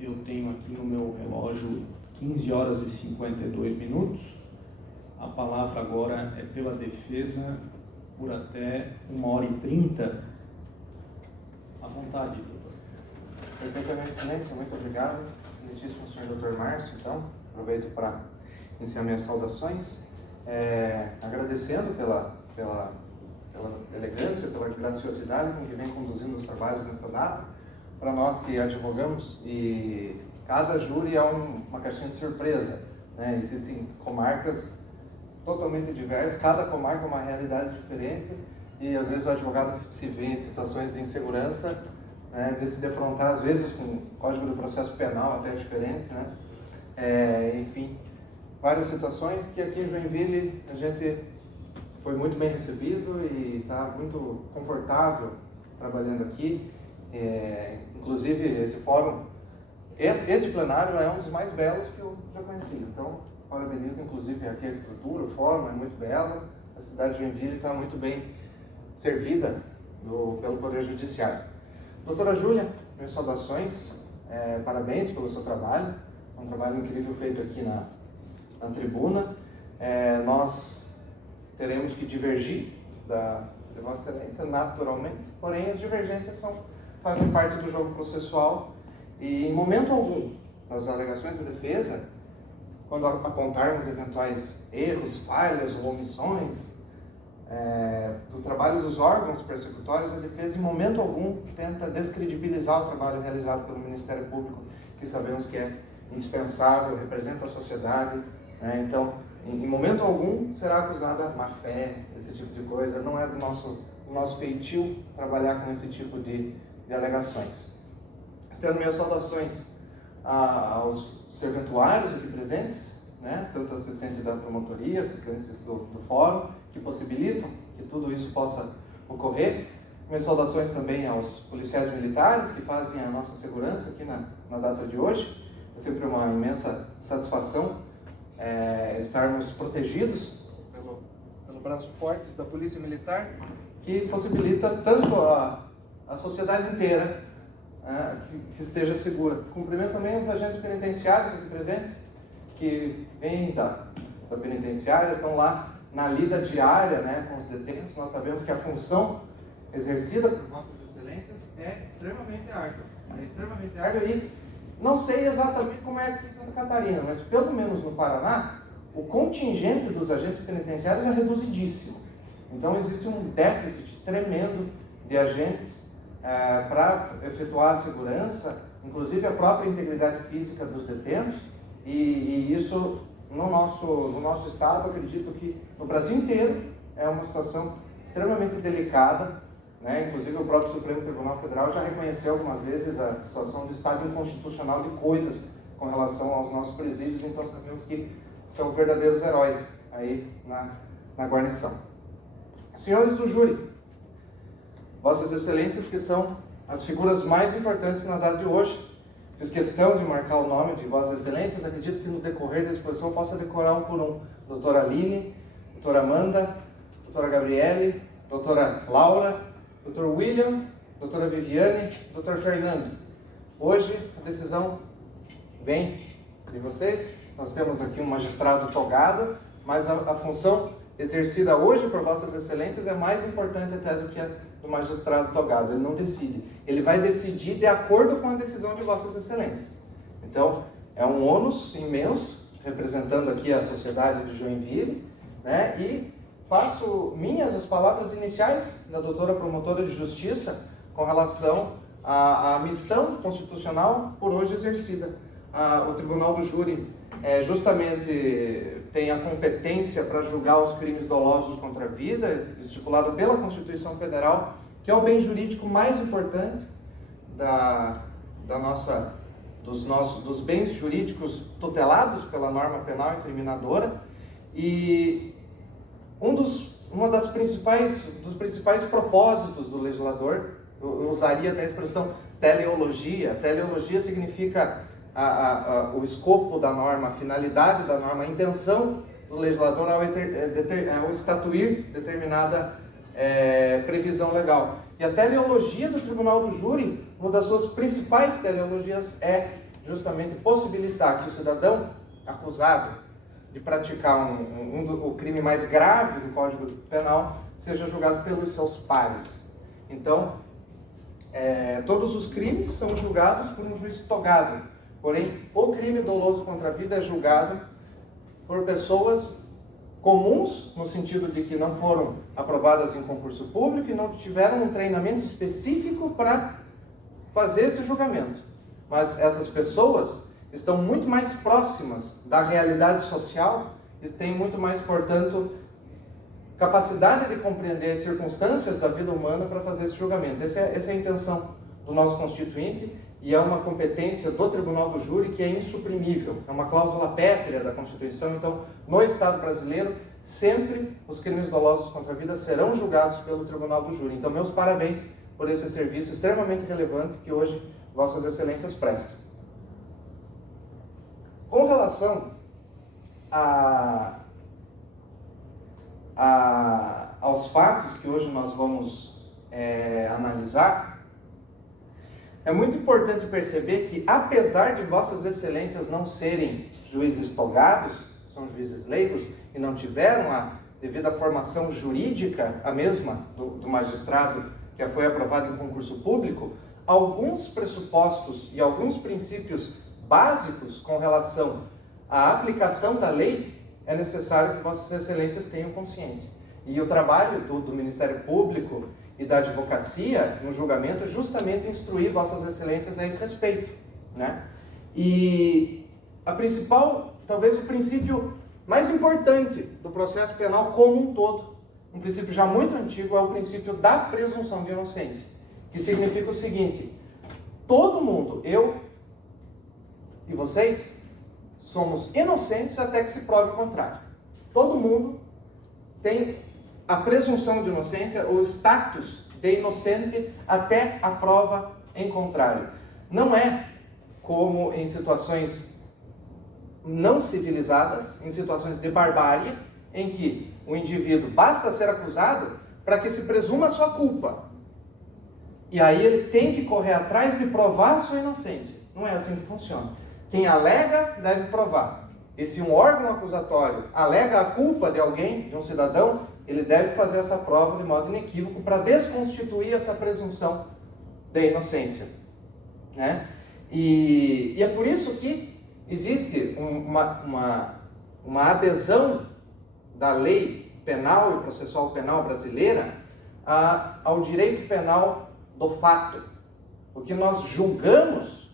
Eu tenho aqui no meu relógio 15 horas e 52 minutos. A palavra agora é pela defesa por até 1h30. À vontade, doutor. Perfeitamente, excelência, muito obrigado. Excelentíssimo senhor Dr. Márcio, então, aproveito para iniciar minhas saudações, agradecendo pela elegância, pela graciosidade com que vem conduzindo os trabalhos nessa data. Para nós que advogamos, e cada júri é uma caixinha de surpresa, né? Existem comarcas totalmente diversas, cada comarca é uma realidade diferente, e às vezes o advogado se vê em situações de insegurança, né, de se defrontar às vezes com o Código do Processo Penal até diferente, né? Enfim, várias situações que aqui em Joinville a gente foi muito bem recebido e está muito confortável trabalhando aqui. Inclusive esse fórum, esse plenário é um dos mais belos que eu já conheci, então parabenizo inclusive aqui a estrutura, o fórum é muito belo, a cidade de Joinville está muito bem servida pelo Poder Judiciário. Doutora Júlia, minhas saudações, parabéns pelo seu trabalho, um trabalho incrível feito aqui na tribuna. Nós teremos que divergir de Vossa Excelência naturalmente, porém as divergências fazem parte do jogo processual e em momento algum nas alegações da defesa, quando apontarmos eventuais erros, falhas ou omissões do trabalho dos órgãos persecutórios, a defesa em momento algum tenta descredibilizar o trabalho realizado pelo Ministério Público, que sabemos que é indispensável, representa a sociedade, né? Então, em momento algum será acusada má fé, esse tipo de coisa. Não é do nosso feitio trabalhar com esse tipo de alegações. Estendo minhas saudações aos serventuários aqui presentes, né? Tanto assistentes da promotoria, assistentes do fórum, que possibilitam que tudo isso possa ocorrer. Minhas saudações também aos policiais militares que fazem a nossa segurança aqui na data de hoje. É sempre uma imensa satisfação estarmos protegidos pelo braço forte da Polícia Militar, que possibilita tanto a sociedade inteira que esteja segura. Cumprimento também os agentes penitenciários aqui presentes, que vêm da penitenciária, estão lá na lida diária, né, com os detentos. Nós sabemos que a função exercida por Vossas Excelências é extremamente árdua, e não sei exatamente como é aqui em Santa Catarina, mas pelo menos no Paraná, o contingente dos agentes penitenciários é reduzidíssimo. Então existe um déficit tremendo de agentes para efetuar a segurança, inclusive a própria integridade física dos detentos, e isso no nosso estado, acredito que no Brasil inteiro é uma situação extremamente delicada, né? Inclusive o próprio Supremo Tribunal Federal já reconheceu algumas vezes a situação de estado inconstitucional de coisas com relação aos nossos presídios, então sabemos que são verdadeiros heróis aí na guarnição. Senhores do júri, Vossas Excelências, que são as figuras mais importantes na data de hoje, fiz questão de marcar o nome de Vossas Excelências, acredito que no decorrer da exposição possa decorar um por um. Doutora Aline, doutora Amanda, doutora Gabriele, doutora Laura, doutor William, doutora Viviane, doutor Fernando. Hoje a decisão vem de vocês. Nós temos aqui um magistrado togado, mas a função exercida hoje por Vossas Excelências é mais importante até do que a do magistrado togado. Ele não decide. Ele vai decidir de acordo com a decisão de Vossas Excelências. Então, é um ônus imenso, representando aqui a sociedade de Joinville, né? E faço minhas as palavras iniciais da doutora promotora de justiça com relação à missão constitucional por hoje exercida. O Tribunal do Júri justamente tem a competência para julgar os crimes dolosos contra a vida, estipulado pela Constituição Federal, que é o bem jurídico mais importante dos bens jurídicos tutelados pela norma penal incriminadora. E dos principais propósitos do legislador, eu usaria até a expressão teleologia. Teleologia significa o escopo da norma, a finalidade da norma, a intenção do legislador ao estatuir determinada previsão legal. E a teleologia do Tribunal do Júri, uma das suas principais teleologias é justamente possibilitar que o cidadão acusado de praticar o crime mais grave do Código Penal seja julgado pelos seus pares. Então, todos os crimes são julgados por um juiz togado, porém, o crime doloso contra a vida é julgado por pessoas comuns, no sentido de que não foram aprovadas em concurso público e não tiveram um treinamento específico para fazer esse julgamento. Mas essas pessoas estão muito mais próximas da realidade social e têm muito mais, portanto, capacidade de compreender as circunstâncias da vida humana para fazer esse julgamento. Essa é a intenção do nosso Constituinte e é uma competência do Tribunal do Júri que é insuprimível. É uma cláusula pétrea da Constituição. Então, no Estado brasileiro, sempre os crimes dolosos contra a vida serão julgados pelo Tribunal do Júri. Então, meus parabéns por esse serviço extremamente relevante que hoje Vossas Excelências prestam. Com relação aos fatos que hoje nós vamos analisar, é muito importante perceber que, apesar de Vossas Excelências não serem juízes togados, são juízes leigos e não tiveram a devida formação jurídica, a mesma do magistrado que foi aprovado em concurso público, alguns pressupostos e alguns princípios básicos com relação à aplicação da lei é necessário que Vossas Excelências tenham consciência. E o trabalho do Ministério Público e da advocacia no julgamento é justamente instruir Vossas Excelências a esse respeito, né? E a principal, talvez o princípio mais importante do processo penal como um todo, um princípio já muito antigo, é o princípio da presunção de inocência, que significa o seguinte: todo mundo, eu e vocês, somos inocentes até que se prove o contrário. Todo mundo tem a presunção de inocência, o status de inocente até a prova em contrário. Não é como em situações não civilizadas, em situações de barbárie, em que o indivíduo basta ser acusado para que se presuma a sua culpa. E aí ele tem que correr atrás de provar a sua inocência. Não é assim que funciona. Quem alega deve provar. E se um órgão acusatório alega a culpa de alguém, de um cidadão, ele deve fazer essa prova de modo inequívoco para desconstituir essa presunção de inocência, né? E é por isso que existe uma adesão da lei penal e processual penal brasileira ao direito penal do fato. O que nós julgamos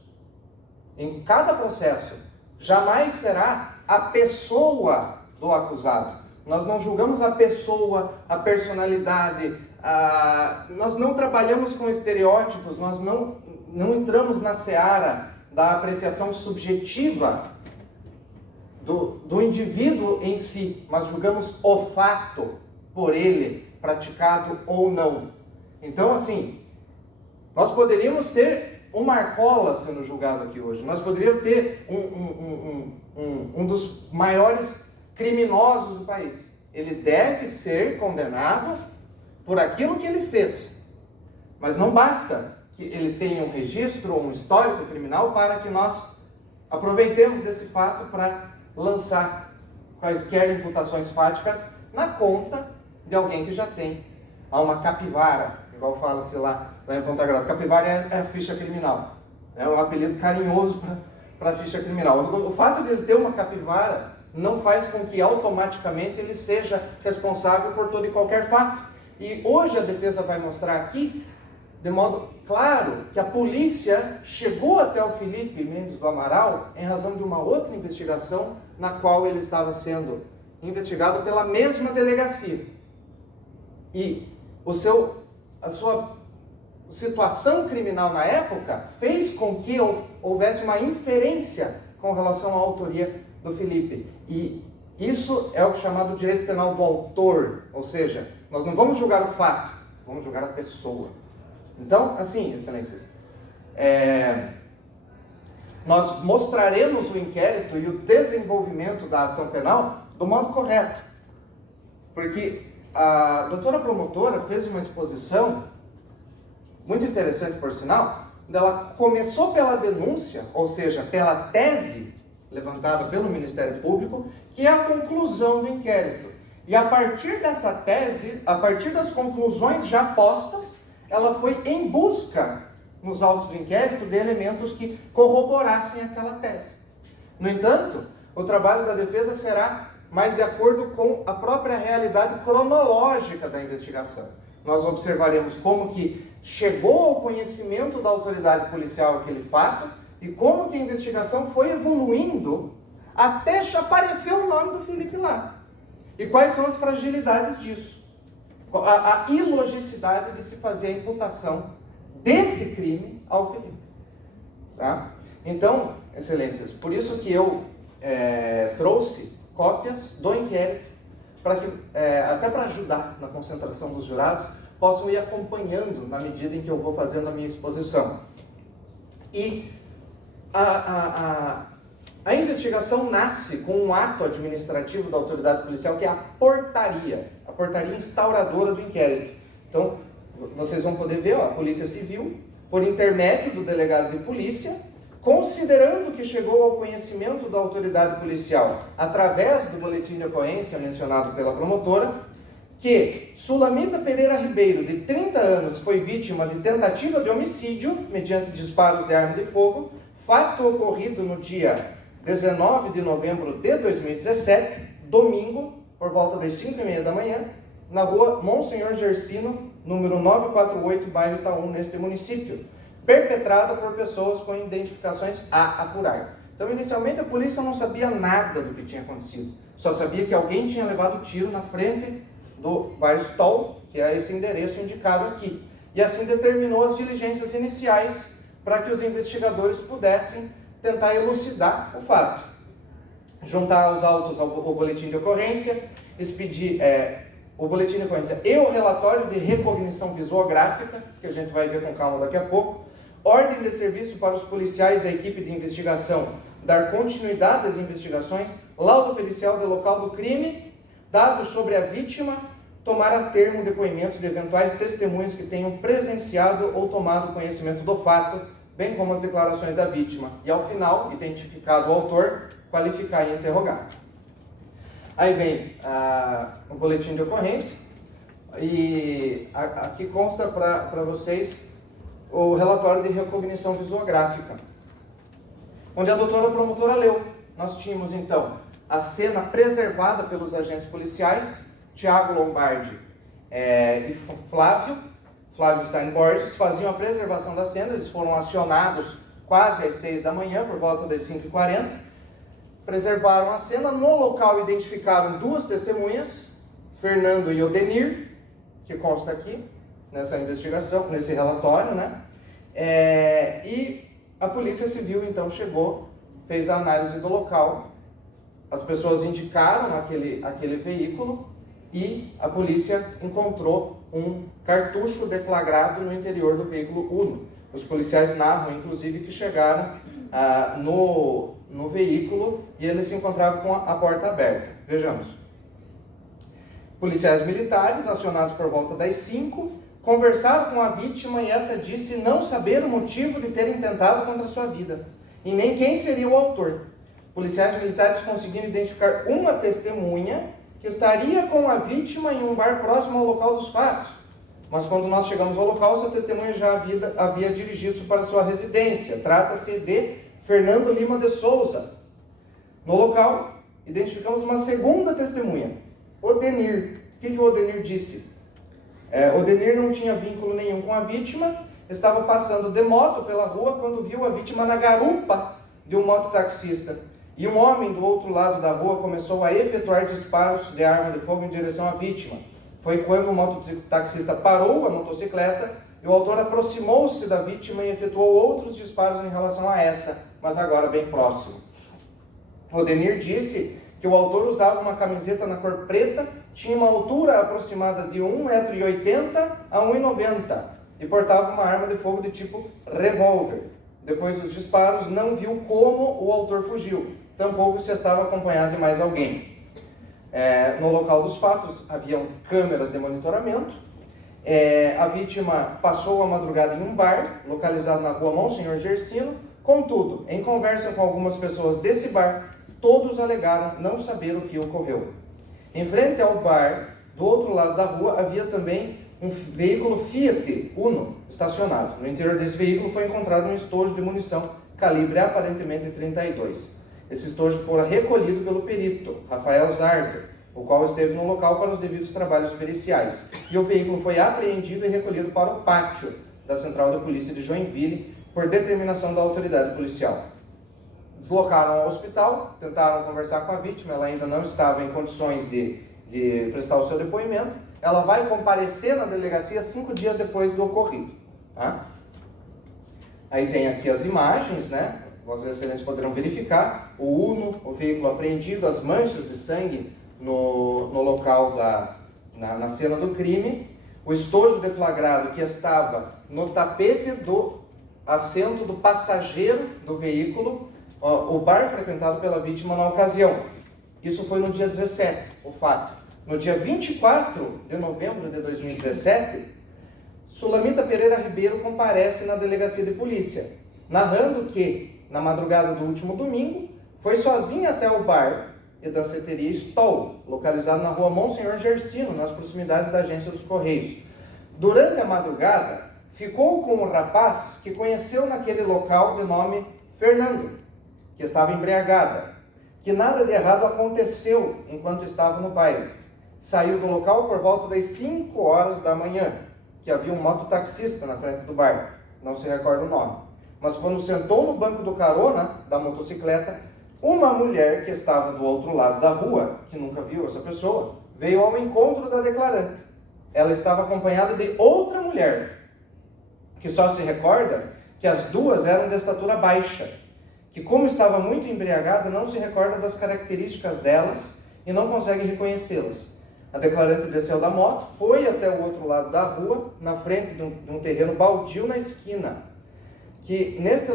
em cada processo jamais será a pessoa do acusado. Nós não julgamos a pessoa, a personalidade, nós não trabalhamos com estereótipos, nós não entramos na seara da apreciação subjetiva do indivíduo em si, mas julgamos o fato por ele, praticado ou não. Então, assim, nós poderíamos ter um Marcola sendo julgado aqui hoje, nós poderíamos ter um dos maiores criminosos do país. Ele deve ser condenado por aquilo que ele fez, mas não basta que ele tenha um registro ou um histórico criminal para que nós aproveitemos desse fato para lançar quaisquer imputações fáticas na conta de alguém que já tem uma capivara, igual fala-se lá em Ponta Grossa. Capivara é a ficha criminal, é um apelido carinhoso para a ficha criminal. O fato de ele ter uma capivara não faz com que automaticamente ele seja responsável por todo e qualquer fato. E hoje a defesa vai mostrar aqui, de modo claro, que a polícia chegou até o Felipe Mendes do Amaral em razão de uma outra investigação na qual ele estava sendo investigado pela mesma delegacia. E a sua situação criminal na época fez com que houvesse uma inferência com relação à autoria do Felipe. E isso é o chamado direito penal do autor, ou seja, nós não vamos julgar o fato, vamos julgar a pessoa. Então, assim, excelências, nós mostraremos o inquérito e o desenvolvimento da ação penal do modo correto, porque a doutora promotora fez uma exposição muito interessante, por sinal, ela começou pela denúncia, ou seja, pela tese levantada pelo Ministério Público, que é a conclusão do inquérito. E a partir dessa tese, a partir das conclusões já postas, ela foi em busca, nos autos do inquérito, de elementos que corroborassem aquela tese. No entanto, o trabalho da defesa será mais de acordo com a própria realidade cronológica da investigação. Nós observaremos como que chegou ao conhecimento da autoridade policial aquele fato e como que a investigação foi evoluindo até aparecer o nome do Felipe lá. E quais são as fragilidades disso? A ilogicidade de se fazer a imputação desse crime ao Felipe. Tá? Então, excelências, por isso que eu trouxe cópias do inquérito, para que, até para ajudar na concentração dos jurados, possam ir acompanhando na medida em que eu vou fazendo a minha exposição. E a investigação nasce com um ato administrativo da autoridade policial, que é a portaria instauradora do inquérito. Então, vocês vão poder ver, ó, a Polícia Civil, por intermédio do delegado de polícia, considerando que chegou ao conhecimento da autoridade policial, através do boletim de ocorrência mencionado pela promotora, que Sulamita Pereira Ribeiro, de 30 anos, foi vítima de tentativa de homicídio, mediante disparos de arma de fogo, fato ocorrido no dia 19 de novembro de 2017, domingo, por volta das 5h30 da manhã, na rua Monsenhor Gersino, número 948, bairro Itaú, neste município, perpetrada por pessoas com identificações a apurar. Então, inicialmente, a polícia não sabia nada do que tinha acontecido. Só sabia que alguém tinha levado tiro na frente do bairro Stoll, que é esse endereço indicado aqui. E assim determinou as diligências iniciais para que os investigadores pudessem tentar elucidar o fato. Juntar aos autos o boletim de ocorrência, expedir o boletim de ocorrência e o relatório de recognição visuográfica, que a gente vai ver com calma daqui a pouco, ordem de serviço para os policiais da equipe de investigação dar continuidade às investigações, laudo pericial do local do crime, dados sobre a vítima, tomar a termo depoimentos de eventuais testemunhas que tenham presenciado ou tomado conhecimento do fato, bem como as declarações da vítima. E ao final, identificado o autor, qualificar e interrogar. Aí vem o boletim de ocorrência, e aqui consta para vocês o relatório de recognição visuográfica, onde a doutora promotora leu. Nós tínhamos, então, a cena preservada pelos agentes policiais, Tiago Lombardi e Flávio Stein Borges, faziam a preservação da cena. Eles foram acionados quase às 6 da manhã, por volta das 5h40, preservaram a cena. No local identificaram duas testemunhas, Fernando e Odenir, que consta aqui, nessa investigação, nesse relatório, né? E a Polícia Civil, então, chegou, fez a análise do local, as pessoas indicaram aquele veículo e a polícia encontrou um cartucho deflagrado no interior do veículo Uno. Os policiais narram, inclusive, que chegaram no veículo e eles se encontravam com a porta aberta. Vejamos. Policiais militares, acionados por volta das 5, conversaram com a vítima e essa disse não saber o motivo de terem tentado contra sua vida e nem quem seria o autor. Policiais militares conseguiram identificar uma testemunha que estaria com a vítima em um bar próximo ao local dos fatos. Mas quando nós chegamos ao local, essa testemunha já havia dirigido-se para sua residência. Trata-se de Fernando Lima de Souza. No local, identificamos uma segunda testemunha, Odenir. O que o Odenir disse? Odenir não tinha vínculo nenhum com a vítima, estava passando de moto pela rua quando viu a vítima na garupa de um mototaxista. E um homem do outro lado da rua começou a efetuar disparos de arma de fogo em direção à vítima. Foi quando o mototaxista parou a motocicleta e o autor aproximou-se da vítima e efetuou outros disparos em relação a essa, mas agora bem próximo. Odenir disse que o autor usava uma camiseta na cor preta, tinha uma altura aproximada de 1,80 m a 1,90 m e portava uma arma de fogo de tipo revólver. Depois dos disparos, não viu como o autor fugiu, tampouco se estava acompanhado de mais alguém. No local dos fatos haviam câmeras de monitoramento A vítima passou a madrugada em um bar, localizado na rua Monsenhor Gersino. Contudo, em conversa com algumas pessoas desse bar, todos alegaram não saber o que ocorreu. Em frente ao bar, do outro lado da rua, havia também um veículo Fiat Uno estacionado. No interior desse veículo foi encontrado um estojo de munição calibre aparentemente 32. Esse estojo fora recolhido pelo perito Rafael Zardo, o qual esteve no local para os devidos trabalhos periciais. E o veículo foi apreendido e recolhido para o pátio da Central de Polícia de Joinville por determinação da autoridade policial. Deslocaram ao hospital, tentaram conversar com a vítima, ela ainda não estava em condições de prestar o seu depoimento. Ela vai comparecer na delegacia 5 dias depois do ocorrido. Tá? Aí tem aqui as imagens, né? Vossas Excelências poderão verificar o Uno, o veículo apreendido, as manchas de sangue no local na cena do crime, o estojo deflagrado que estava no tapete do assento do passageiro do veículo, o bar frequentado pela vítima na ocasião. Isso foi no dia 17, o fato. No dia 24 de novembro de 2017, Sulamita Pereira Ribeiro comparece na delegacia de polícia, narrando que, na madrugada do último domingo, foi sozinha até o bar e danceteria Stoll, localizado na rua Monsenhor Gersino, nas proximidades da agência dos Correios. Durante a madrugada, ficou com um rapaz que conheceu naquele local de nome Fernando, que estava embriagada, que nada de errado aconteceu enquanto estava no baile. Saiu do local por volta das 5 horas da manhã, que havia um mototaxista na frente do bar, não se recorda o nome. Mas quando sentou no banco do carona da motocicleta, uma mulher que estava do outro lado da rua, que nunca viu essa pessoa, veio ao encontro da declarante. Ela estava acompanhada de outra mulher, que só se recorda que as duas eram de estatura baixa, que como estava muito embriagada, não se recorda das características delas e não consegue reconhecê-las. A declarante desceu da moto, foi até o outro lado da rua, na frente de um terreno baldio na esquina, que nesse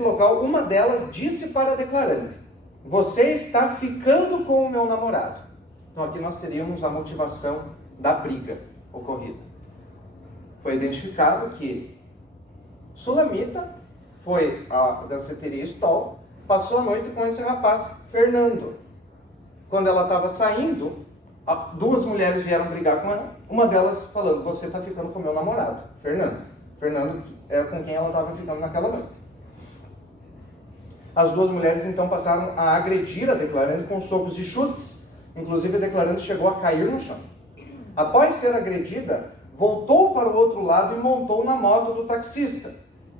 local uma delas disse para a declarante: "Você está ficando com o meu namorado". Então aqui nós teríamos a motivação da briga ocorrida. Foi identificado que Sulamita foi à danceteria Stoll, passou a noite com esse rapaz, Fernando. Quando ela estava saindo, duas mulheres vieram brigar com ela, uma delas falando: "Você está ficando com o meu namorado, Fernando". Fernando era com quem ela estava ficando naquela noite. As duas mulheres então passaram a agredir a declarante com socos e chutes. Inclusive a declarante chegou a cair no chão. Após ser agredida, voltou para o outro lado e montou na moto do taxista.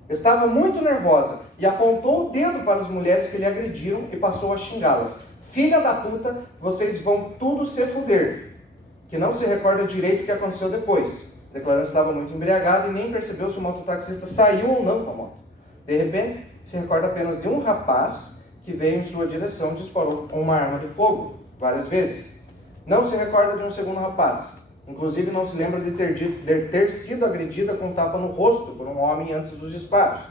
Estava muito nervosa e apontou o dedo para as mulheres que lhe agrediram e passou a xingá-las: "Filha da puta, vocês vão tudo se fuder", que não se recorda direito o que aconteceu depois. A declarante estava muito embriagada e nem percebeu se o mototaxista saiu ou não com a moto. De repente, se recorda apenas de um rapaz que veio em sua direção e disparou uma arma de fogo várias vezes. Não se recorda de um segundo rapaz. Inclusive, não se lembra de ter sido agredida com um tapa no rosto por um homem antes dos disparos.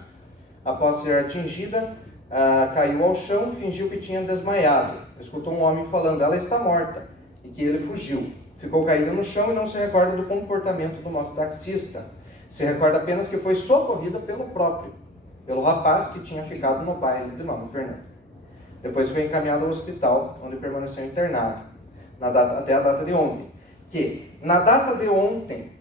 Após ser atingida, caiu ao chão, fingiu que tinha desmaiado. Escutou um homem falando: "Ela está morta", e que ele fugiu. Ficou caída no chão e não se recorda do comportamento do mototaxista. Se recorda apenas que foi socorrida pelo rapaz que tinha ficado no baile de nome Fernando. Depois foi encaminhado ao hospital, onde permaneceu internado até a data de ontem. Que, na data de ontem,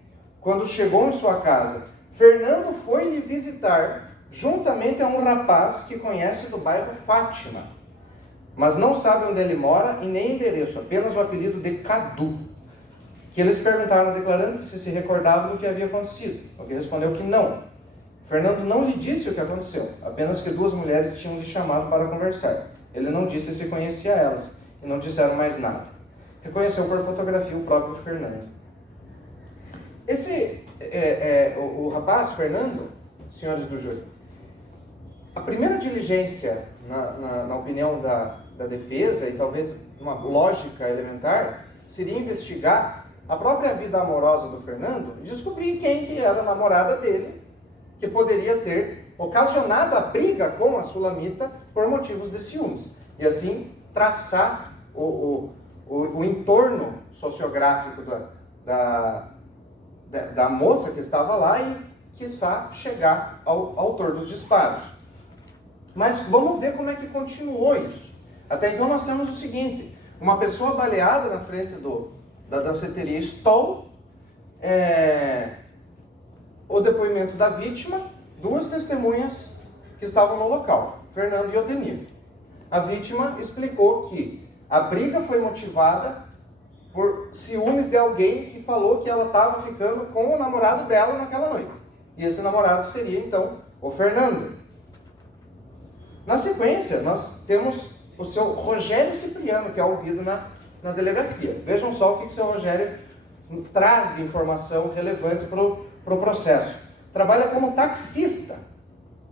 quando chegou em sua casa, Fernando foi lhe visitar juntamente a um rapaz que conhece do bairro Fátima, mas não sabe onde ele mora e nem endereço, apenas o apelido de Cadu. Que eles perguntaram ao declarante se recordava do que havia acontecido, o que respondeu que não. Fernando não lhe disse o que aconteceu, apenas que duas mulheres tinham lhe chamado para conversar. Ele não disse se conhecia elas e não disseram mais nada. Reconheceu por fotografia o próprio Fernando. O rapaz, Fernando, senhores do júri, a primeira diligência, na opinião da defesa, e talvez uma lógica elementar, seria investigar a própria vida amorosa do Fernando e descobrir quem que era a namorada dele, que poderia ter ocasionado a briga com a Sulamita por motivos de ciúmes. E assim traçar o o entorno sociográfico da moça que estava lá e, quiçá, chegar ao autor dos disparos. Mas vamos ver como é que continuou isso. Até então nós temos o seguinte: uma pessoa baleada na frente da danceteria Stoll, o depoimento da vítima, duas testemunhas que estavam no local, Fernando e Odenir. A vítima explicou que a briga foi motivada por ciúmes de alguém que falou que ela estava ficando com o namorado dela naquela noite. E esse namorado seria, então, o Fernando. Na sequência, nós temos o seu Rogério Cipriano, que é ouvido na delegacia. Vejam só o que o seu Rogério traz de informação relevante para o processo. Trabalha como taxista.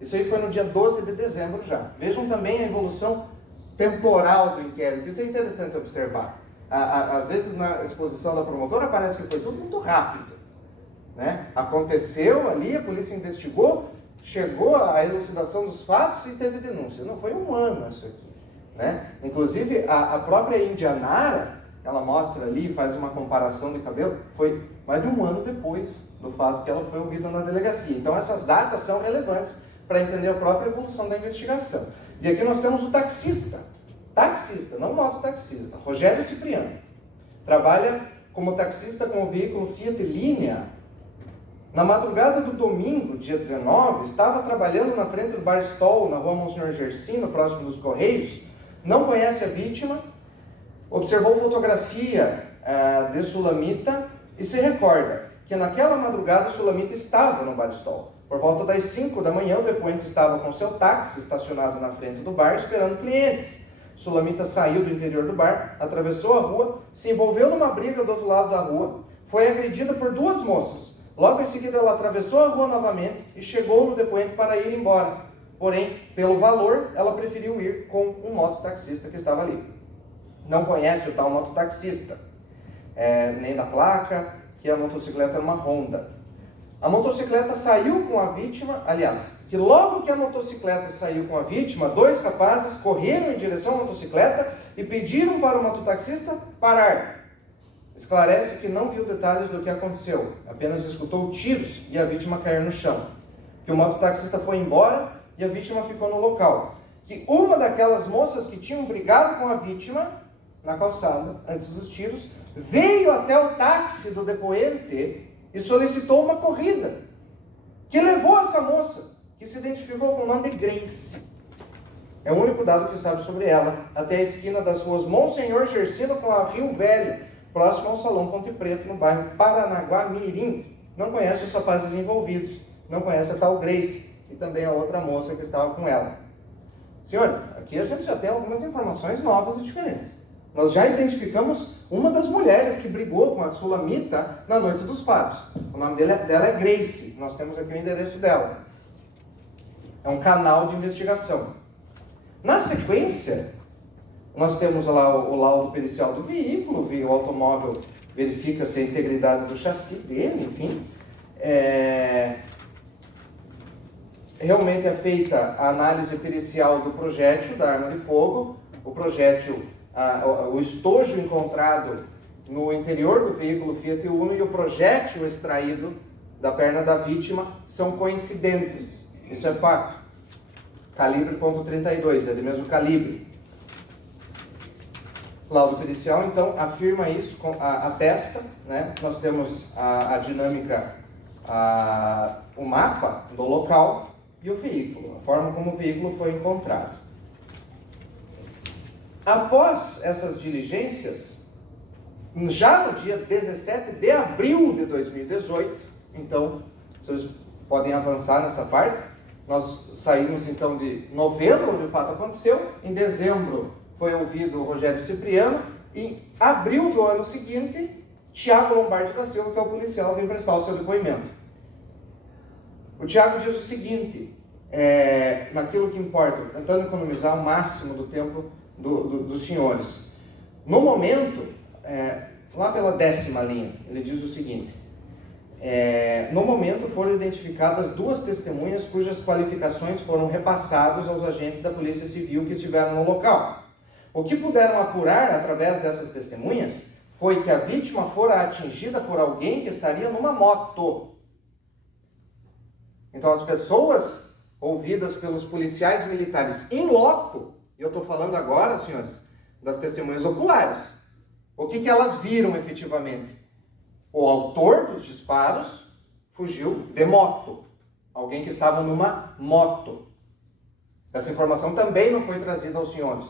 Isso aí foi no dia 12 de dezembro já. Vejam também a evolução temporal do inquérito. Isso é interessante observar. Às vezes na exposição da promotora parece que foi tudo muito rápido, né? Aconteceu ali, a polícia investigou, chegou à elucidação dos fatos e teve denúncia. Não, foi um ano isso aqui, né? Inclusive a própria Indianara, ela mostra ali, faz uma comparação de cabelo, foi mais de um ano depois do fato que ela foi ouvida na delegacia. Então essas datas são relevantes para entender a própria evolução da investigação. E aqui nós temos o taxista, não mototaxista, Rogério Cipriano. Trabalha como taxista com o veículo Fiat Linea. Na madrugada do domingo, dia 19, estava trabalhando na frente do bar Stoll, na rua Monsenhor Gersino, próximo dos Correios. Não conhece a vítima, observou fotografia de Sulamita e se recorda que naquela madrugada Sulamita estava no bar Stoll. Por volta das 5 da manhã, o depoente estava com seu táxi estacionado na frente do bar, esperando clientes. Sulamita saiu do interior do bar, atravessou a rua, se envolveu numa briga do outro lado da rua, foi agredida por duas moças. Logo em seguida, ela atravessou a rua novamente e chegou no depoente para ir embora. Porém, pelo valor, ela preferiu ir com um mototaxista que estava ali. Não conhece o tal mototaxista, nem da placa, que a motocicleta era uma Honda. A motocicleta saiu com a vítima, aliás, que logo que a motocicleta saiu com a vítima, dois rapazes correram em direção à motocicleta e pediram para o mototaxista parar. Esclarece que não viu detalhes do que aconteceu, apenas escutou tiros e a vítima cair no chão. Que o mototaxista foi embora e a vítima ficou no local. Que uma daquelas moças que tinham brigado com a vítima na calçada, antes dos tiros, veio até o táxi do depoente e solicitou uma corrida, que levou essa moça, que se identificou com o nome de Grace. É o único dado que sabe sobre ela, até a esquina das ruas Monsenhor Gersino com a Rio Velho, próximo ao Salão Ponte Preta, no bairro Paranaguá Mirim. Não conhece os rapazes envolvidos, não conhece a tal Grace, e também a outra moça que estava com ela. Senhores, aqui a gente já tem algumas informações novas e diferentes. Nós já identificamos uma das mulheres que brigou com a Sulamita na noite dos fatos. O nome dela é Grace. Nós temos aqui o endereço dela. É um canal de investigação. Na sequência, nós temos lá o laudo pericial do veículo, o automóvel verifica-se a integridade do chassi dele, enfim. Realmente é feita a análise pericial do projétil, da arma de fogo. O projétil, o estojo encontrado no interior do veículo Fiat Uno e o projétil extraído da perna da vítima são coincidentes. Isso é fato. Calibre .32, é do mesmo calibre. Laudo pericial, então, afirma isso, atesta, né? Nós temos a dinâmica, o mapa do local e o veículo, a forma como o veículo foi encontrado. Após essas diligências, já no dia 17 de abril de 2018, então, vocês podem avançar nessa parte, nós saímos então de novembro, onde o fato aconteceu, em dezembro foi ouvido o Rogério Cipriano, e em abril do ano seguinte, Tiago Lombardi da Silva, que é o policial, vem prestar o seu depoimento. O Tiago diz o seguinte, naquilo que importa, tentando economizar o máximo do tempo dos senhores. No momento, lá pela 10ª linha, ele diz o seguinte, no momento foram identificadas duas testemunhas cujas qualificações foram repassadas aos agentes da Polícia Civil que estiveram no local. O que puderam apurar através dessas testemunhas foi que a vítima fora atingida por alguém que estaria numa moto. Então as pessoas ouvidas pelos policiais militares em loco, e eu estou falando agora, senhores, das testemunhas oculares. O que elas viram efetivamente? O autor dos disparos fugiu de moto. Alguém que estava numa moto. Essa informação também não foi trazida aos senhores.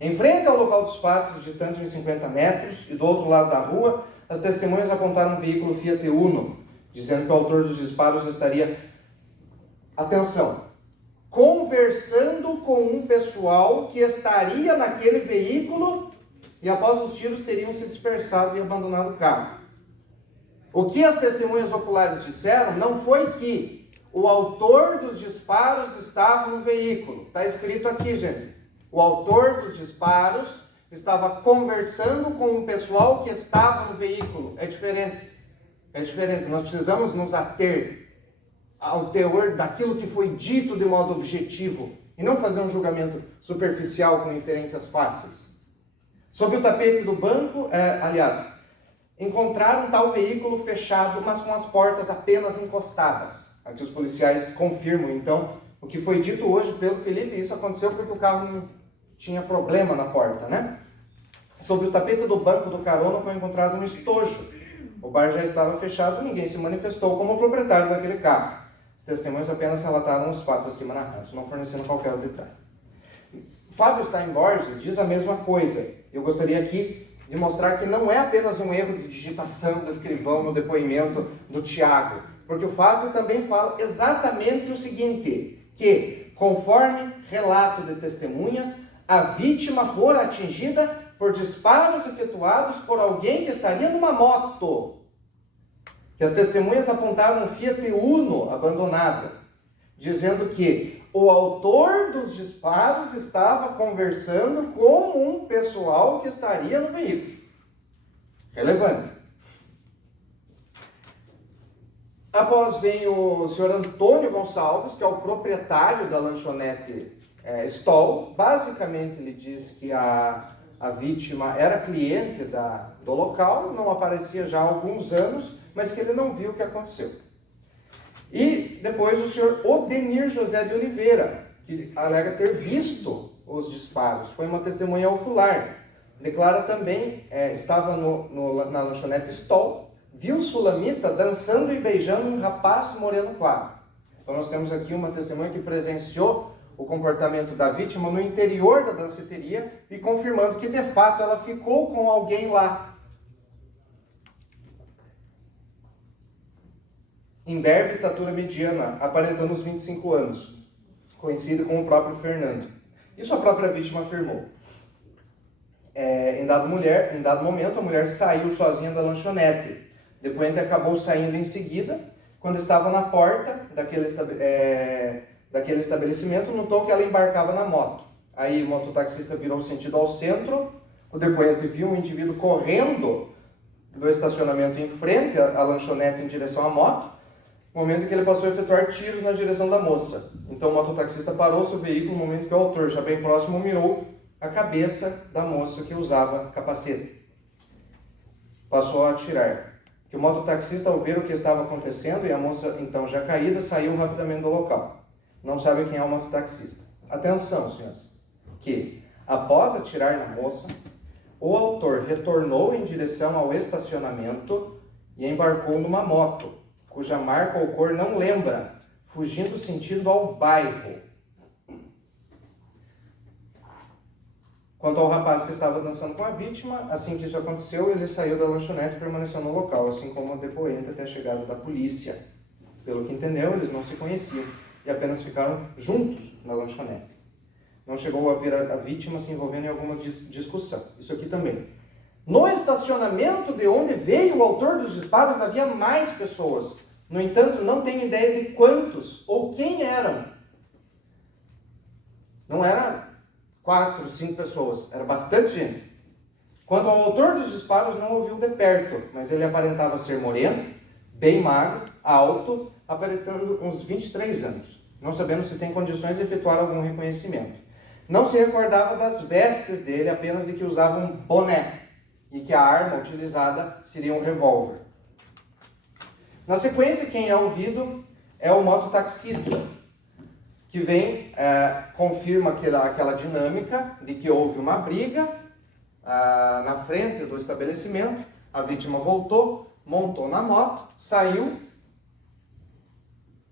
Em frente ao local dos fatos, distante de 50 metros, e do outro lado da rua, as testemunhas apontaram um veículo Fiat Uno, dizendo que o autor dos disparos estaria, atenção, conversando com um pessoal que estaria naquele veículo e após os tiros teriam se dispersado e abandonado o carro. O que as testemunhas oculares disseram não foi que o autor dos disparos estava no veículo. Está escrito aqui, gente. O autor dos disparos estava conversando com um pessoal que estava no veículo. É diferente. É diferente. Nós precisamos nos ater ao teor daquilo que foi dito de modo objetivo e não fazer um julgamento superficial com inferências fáceis. Sob o tapete do banco, encontraram tal veículo fechado, mas com as portas apenas encostadas. Aqui os policiais confirmam, então, o que foi dito hoje pelo Felipe. Isso aconteceu porque o carro não tinha problema na porta, né? Sob o tapete do banco do carona foi encontrado um estojo. O bar já estava fechado, ninguém se manifestou como proprietário daquele carro. Os testemunhos apenas relataram os fatos acima narrados, não fornecendo qualquer detalhe. Fábio Stein Borges diz a mesma coisa. Eu gostaria aqui de mostrar que não é apenas um erro de digitação do escrivão no depoimento do Tiago, porque o Fábio também fala exatamente o seguinte, que, conforme relato de testemunhas, a vítima fora atingida por disparos efetuados por alguém que estaria numa moto. Que as testemunhas apontaram um Fiat Uno abandonado, dizendo que o autor dos disparos estava conversando com um pessoal que estaria no veículo. Relevante. Após vem o senhor Antônio Gonçalves, que é o proprietário da lanchonete Stoll. Basicamente ele diz que a vítima era cliente do local, não aparecia já há alguns anos, mas que ele não viu o que aconteceu. E depois o senhor Odenir José de Oliveira, que alega ter visto os disparos, foi uma testemunha ocular. Declara também, estava na lanchonete Stoll, viu Sulamita dançando e beijando um rapaz moreno claro. Então nós temos aqui uma testemunha que presenciou o comportamento da vítima no interior da danceteria e confirmando que de fato ela ficou com alguém lá. Imberbe, estatura mediana, aparentando os 25 anos, conhecido como o próprio Fernando. Isso a própria vítima afirmou. Em dado momento, a mulher saiu sozinha da lanchonete. Depois acabou saindo em seguida. Quando estava na porta daquele estabelecimento, notou que ela embarcava na moto. Aí o mototaxista virou sentido ao centro. O depoente viu um indivíduo correndo do estacionamento em frente à lanchonete em direção à moto. No momento em que ele passou a efetuar tiros na direção da moça. Então o mototaxista parou seu veículo no momento que o autor, já bem próximo, mirou a cabeça da moça que usava capacete. Passou a atirar. Que o mototaxista, ao ver o que estava acontecendo e a moça então já caída, saiu rapidamente do local. Não sabe quem é o mototaxista. Atenção, senhores, que após atirar na moça, o autor retornou em direção ao estacionamento e embarcou numa moto, cuja marca ou cor não lembra, fugindo sentido ao bairro. Quanto ao rapaz que estava dançando com a vítima, assim que isso aconteceu, ele saiu da lanchonete e permaneceu no local, assim como o depoente até a chegada da polícia. Pelo que entendeu, eles não se conheciam e apenas ficaram juntos na lanchonete. Não chegou a ver a vítima se envolvendo em alguma discussão. Isso aqui também. No estacionamento de onde veio o autor dos disparos havia mais pessoas. No entanto, não tenho ideia de quantos ou quem eram. Não era 4, 5 pessoas, era bastante gente. Quanto ao autor dos disparos, não ouviu de perto, mas ele aparentava ser moreno, bem magro, alto, aparentando uns 23 anos. Não sabemos se tem condições de efetuar algum reconhecimento. Não se recordava das vestes dele, apenas de que usava um boné e que a arma utilizada seria um revólver. Na sequência, quem é ouvido é o mototaxista, que vem, confirma aquela dinâmica de que houve uma briga na frente do estabelecimento, a vítima voltou, montou na moto, saiu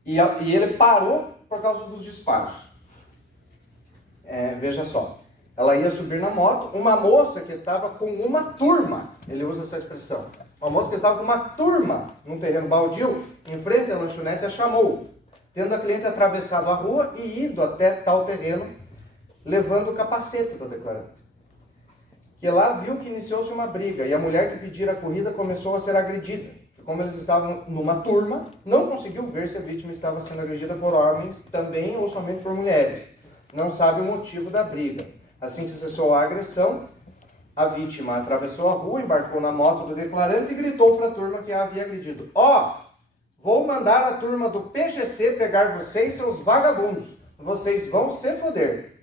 e ele parou por causa dos disparos. Veja só, ela ia subir na moto, uma moça que estava com uma turma, ele usa essa expressão, uma moça que estava com uma turma num terreno baldio, em frente à lanchonete, a chamou, tendo a cliente atravessado a rua e ido até tal terreno, levando o capacete do declarante. Que lá viu que iniciou-se uma briga e a mulher que pedira a corrida começou a ser agredida. Como eles estavam numa turma, não conseguiu ver se a vítima estava sendo agredida por homens também ou somente por mulheres. Não sabe o motivo da briga. Assim que cessou a agressão, a vítima atravessou a rua, embarcou na moto do declarante e gritou para a turma que a havia agredido: vou mandar a turma do PGC pegar vocês, seus vagabundos. Vocês vão se foder.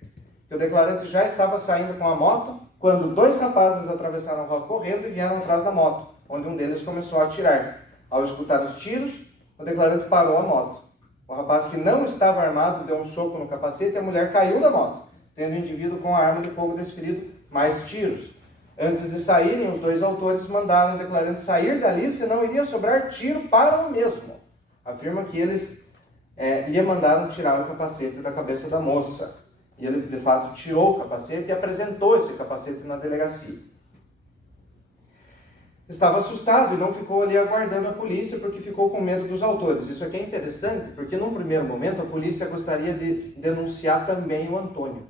O declarante já estava saindo com a moto, quando dois rapazes atravessaram a rua correndo e vieram atrás da moto, onde um deles começou a atirar. Ao escutar os tiros, o declarante parou a moto. O rapaz que não estava armado deu um soco no capacete e a mulher caiu da moto, tendo o indivíduo com a arma de fogo desferido mais tiros. Antes de saírem, os dois autores mandaram o declarante sair dali, senão iria sobrar tiro para o mesmo. Afirma que eles lhe mandaram tirar o capacete da cabeça da moça. E ele, de fato, tirou o capacete e apresentou esse capacete na delegacia. Estava assustado e não ficou ali aguardando a polícia porque ficou com medo dos autores. Isso aqui é interessante porque, num primeiro momento, a polícia gostaria de denunciar também o Antônio,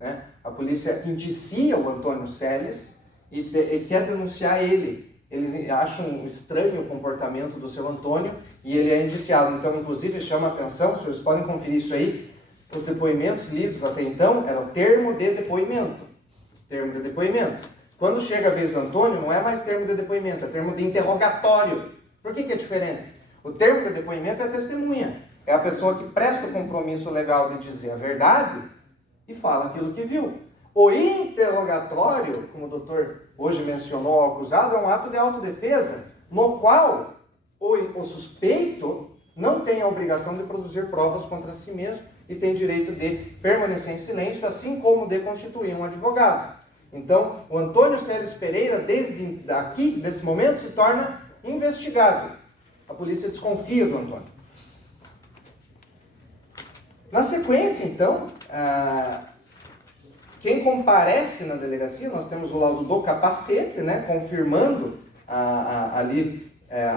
né? A polícia indicia o Antônio Celes e quer denunciar ele. Eles acham estranho o comportamento do seu Antônio e ele é indiciado. Então, inclusive, chama a atenção, os senhores podem conferir isso aí. Os depoimentos lidos até então eram termo de depoimento. Termo de depoimento. Quando chega a vez do Antônio, não é mais termo de depoimento, é termo de interrogatório. Por que é diferente? O termo de depoimento é a testemunha. É a pessoa que presta o compromisso legal de dizer a verdade e fala aquilo que viu. O interrogatório, como o doutor hoje mencionou ao acusado, é um ato de autodefesa, no qual o suspeito não tem a obrigação de produzir provas contra si mesmo e tem direito de permanecer em silêncio, assim como de constituir um advogado. Então, o Antônio Celes Pereira, desde aqui, desse momento, se torna investigado. A polícia desconfia do Antônio. Na sequência, então, quem comparece na delegacia, nós temos o laudo do capacete, né, confirmando ali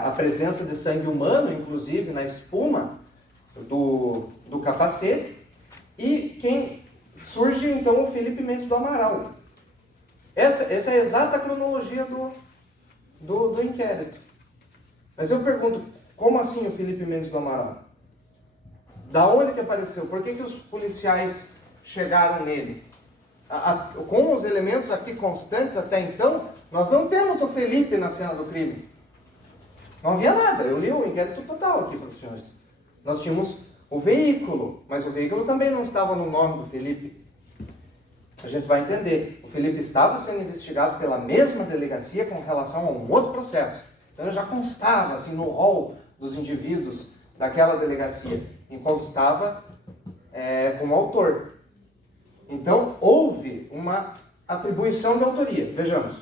a presença de sangue humano, inclusive na espuma do capacete. E quem surge, então, o Felipe Mendes do Amaral. Essa é a exata cronologia do inquérito. Mas eu pergunto, como assim o Felipe Mendes do Amaral? Da onde que apareceu? Por que os policiais chegaram nele? Com os elementos aqui constantes até então, nós não temos o Felipe na cena do crime. Não havia nada. Eu li o inquérito total aqui para os senhores. Nós tínhamos o veículo, mas o veículo também não estava no nome do Felipe. A gente vai entender. O Felipe estava sendo investigado pela mesma delegacia com relação a um outro processo. Então ele já constava assim, no rol dos indivíduos daquela delegacia, em qual estava como autor. Então houve uma atribuição de autoria. Vejamos.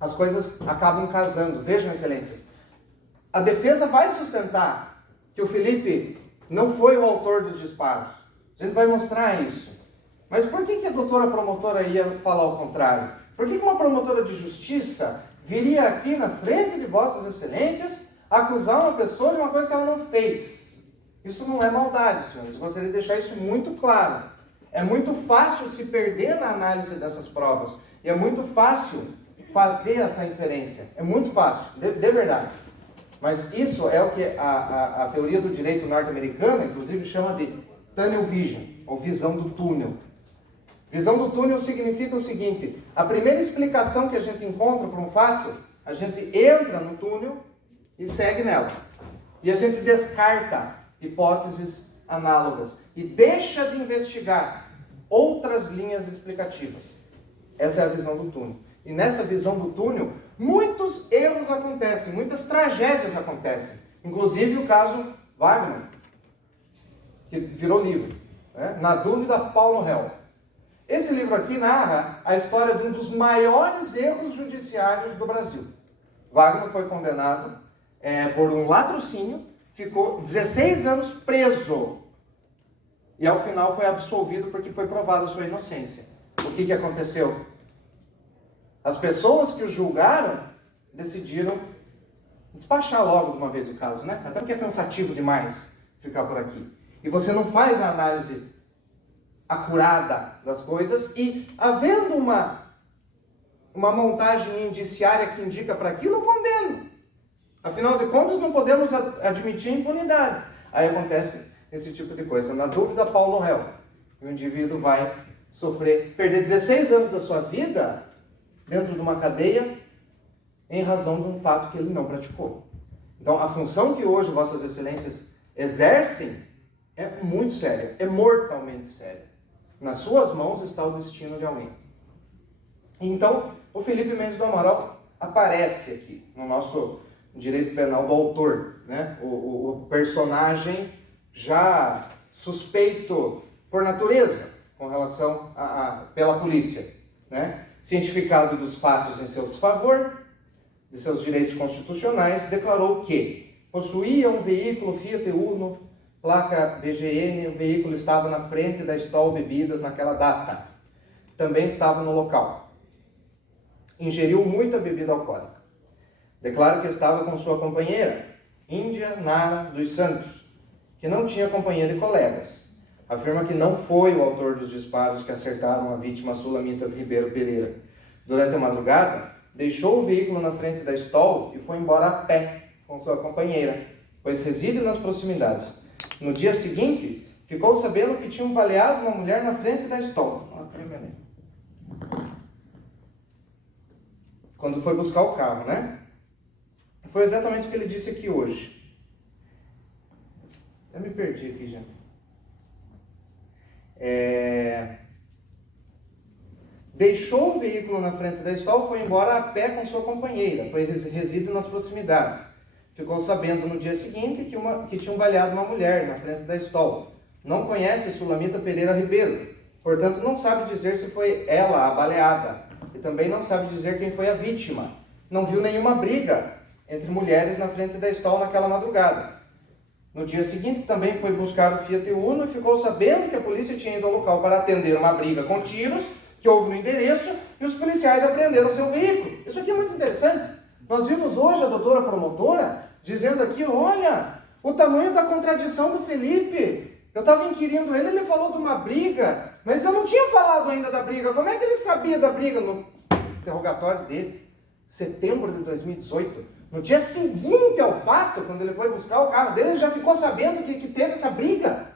As coisas acabam casando. Vejam, excelências. A defesa vai sustentar que o Felipe não foi o autor dos disparos. A gente vai mostrar isso. Mas por que a doutora promotora ia falar o contrário? Por que uma promotora de justiça viria aqui na frente de vossas excelências acusar uma pessoa de uma coisa que ela não fez? Isso não é maldade, senhores. Eu gostaria de deixar isso muito claro. É muito fácil se perder na análise dessas provas. E é muito fácil fazer essa inferência. É muito fácil, de verdade. Mas isso é o que a teoria do direito norte-americana, inclusive, chama de tunnel vision, ou visão do túnel. Visão do túnel significa o seguinte: a primeira explicação que a gente encontra para um fato, a gente entra no túnel e segue nela. E a gente descarta hipóteses análogas e deixa de investigar outras linhas explicativas. Essa é a visão do túnel. E nessa visão do túnel, muitos erros acontecem, muitas tragédias acontecem. Inclusive o caso Wagner, que virou livro, né? Na Dúvida, Paulo Réu. Esse livro aqui narra a história de um dos maiores erros judiciários do Brasil. Wagner foi condenado por um latrocínio, ficou 16 anos preso. E ao final foi absolvido porque foi provada a sua inocência. O que aconteceu? As pessoas que o julgaram decidiram despachar logo de uma vez o caso, né? Até porque é cansativo demais ficar por aqui. E você não faz a análise acurada das coisas e, havendo uma montagem indiciária que indica para aquilo, eu condeno. Afinal de contas, não podemos admitir impunidade. Aí acontece esse tipo de coisa. Na Dúvida, Paulo Réu. O indivíduo vai perder 16 anos da sua vida dentro de uma cadeia em razão de um fato que ele não praticou. Então, a função que hoje Vossas Excelências exercem é muito séria, é mortalmente séria. Nas suas mãos está o destino de alguém. Então, o Felipe Mendes do Amaral aparece aqui no nosso direito penal do autor, né? O personagem já suspeito por natureza com relação pela polícia, né? Cientificado dos fatos em seu desfavor, de seus direitos constitucionais, declarou que possuía um veículo Fiat Uno, placa BGN, o veículo estava na frente da Stol Bebidas naquela data. Também estava no local. Ingeriu muita bebida alcoólica. Declara que estava com sua companheira, Índia Nara dos Santos, que não tinha companhia de colegas. Afirma que não foi o autor dos disparos que acertaram a vítima Sulamita Ribeiro Pereira. Durante a madrugada, deixou o veículo na frente da Stol e foi embora a pé com sua companheira, pois reside nas proximidades. No dia seguinte, ficou sabendo que tinham baleado uma mulher na frente da Stol. Quando foi buscar o carro, né? Foi exatamente o que ele disse aqui hoje. Eu me perdi aqui, gente. Deixou o veículo na frente da Stol, foi embora a pé com sua companheira, pois reside nas proximidades. Ficou sabendo no dia seguinte que tinham baleado uma mulher na frente da Stol. Não conhece Sulamita Pereira Ribeiro, portanto não sabe dizer se foi ela a baleada. E também não sabe dizer quem foi a vítima. Não viu nenhuma briga entre mulheres na frente da Stol naquela madrugada. No dia seguinte também foi buscar o Fiat Uno e ficou sabendo que a polícia tinha ido ao local para atender uma briga com tiros que houve no endereço e os policiais apreenderam seu veículo. Isso aqui é muito interessante. Nós vimos hoje a doutora promotora dizendo aqui, olha, o tamanho da contradição do Felipe. Eu estava inquirindo ele falou de uma briga, mas eu não tinha falado ainda da briga. Como é que ele sabia da briga? No interrogatório dele, setembro de 2018. No dia seguinte ao fato, quando ele foi buscar o carro dele, ele já ficou sabendo que teve essa briga.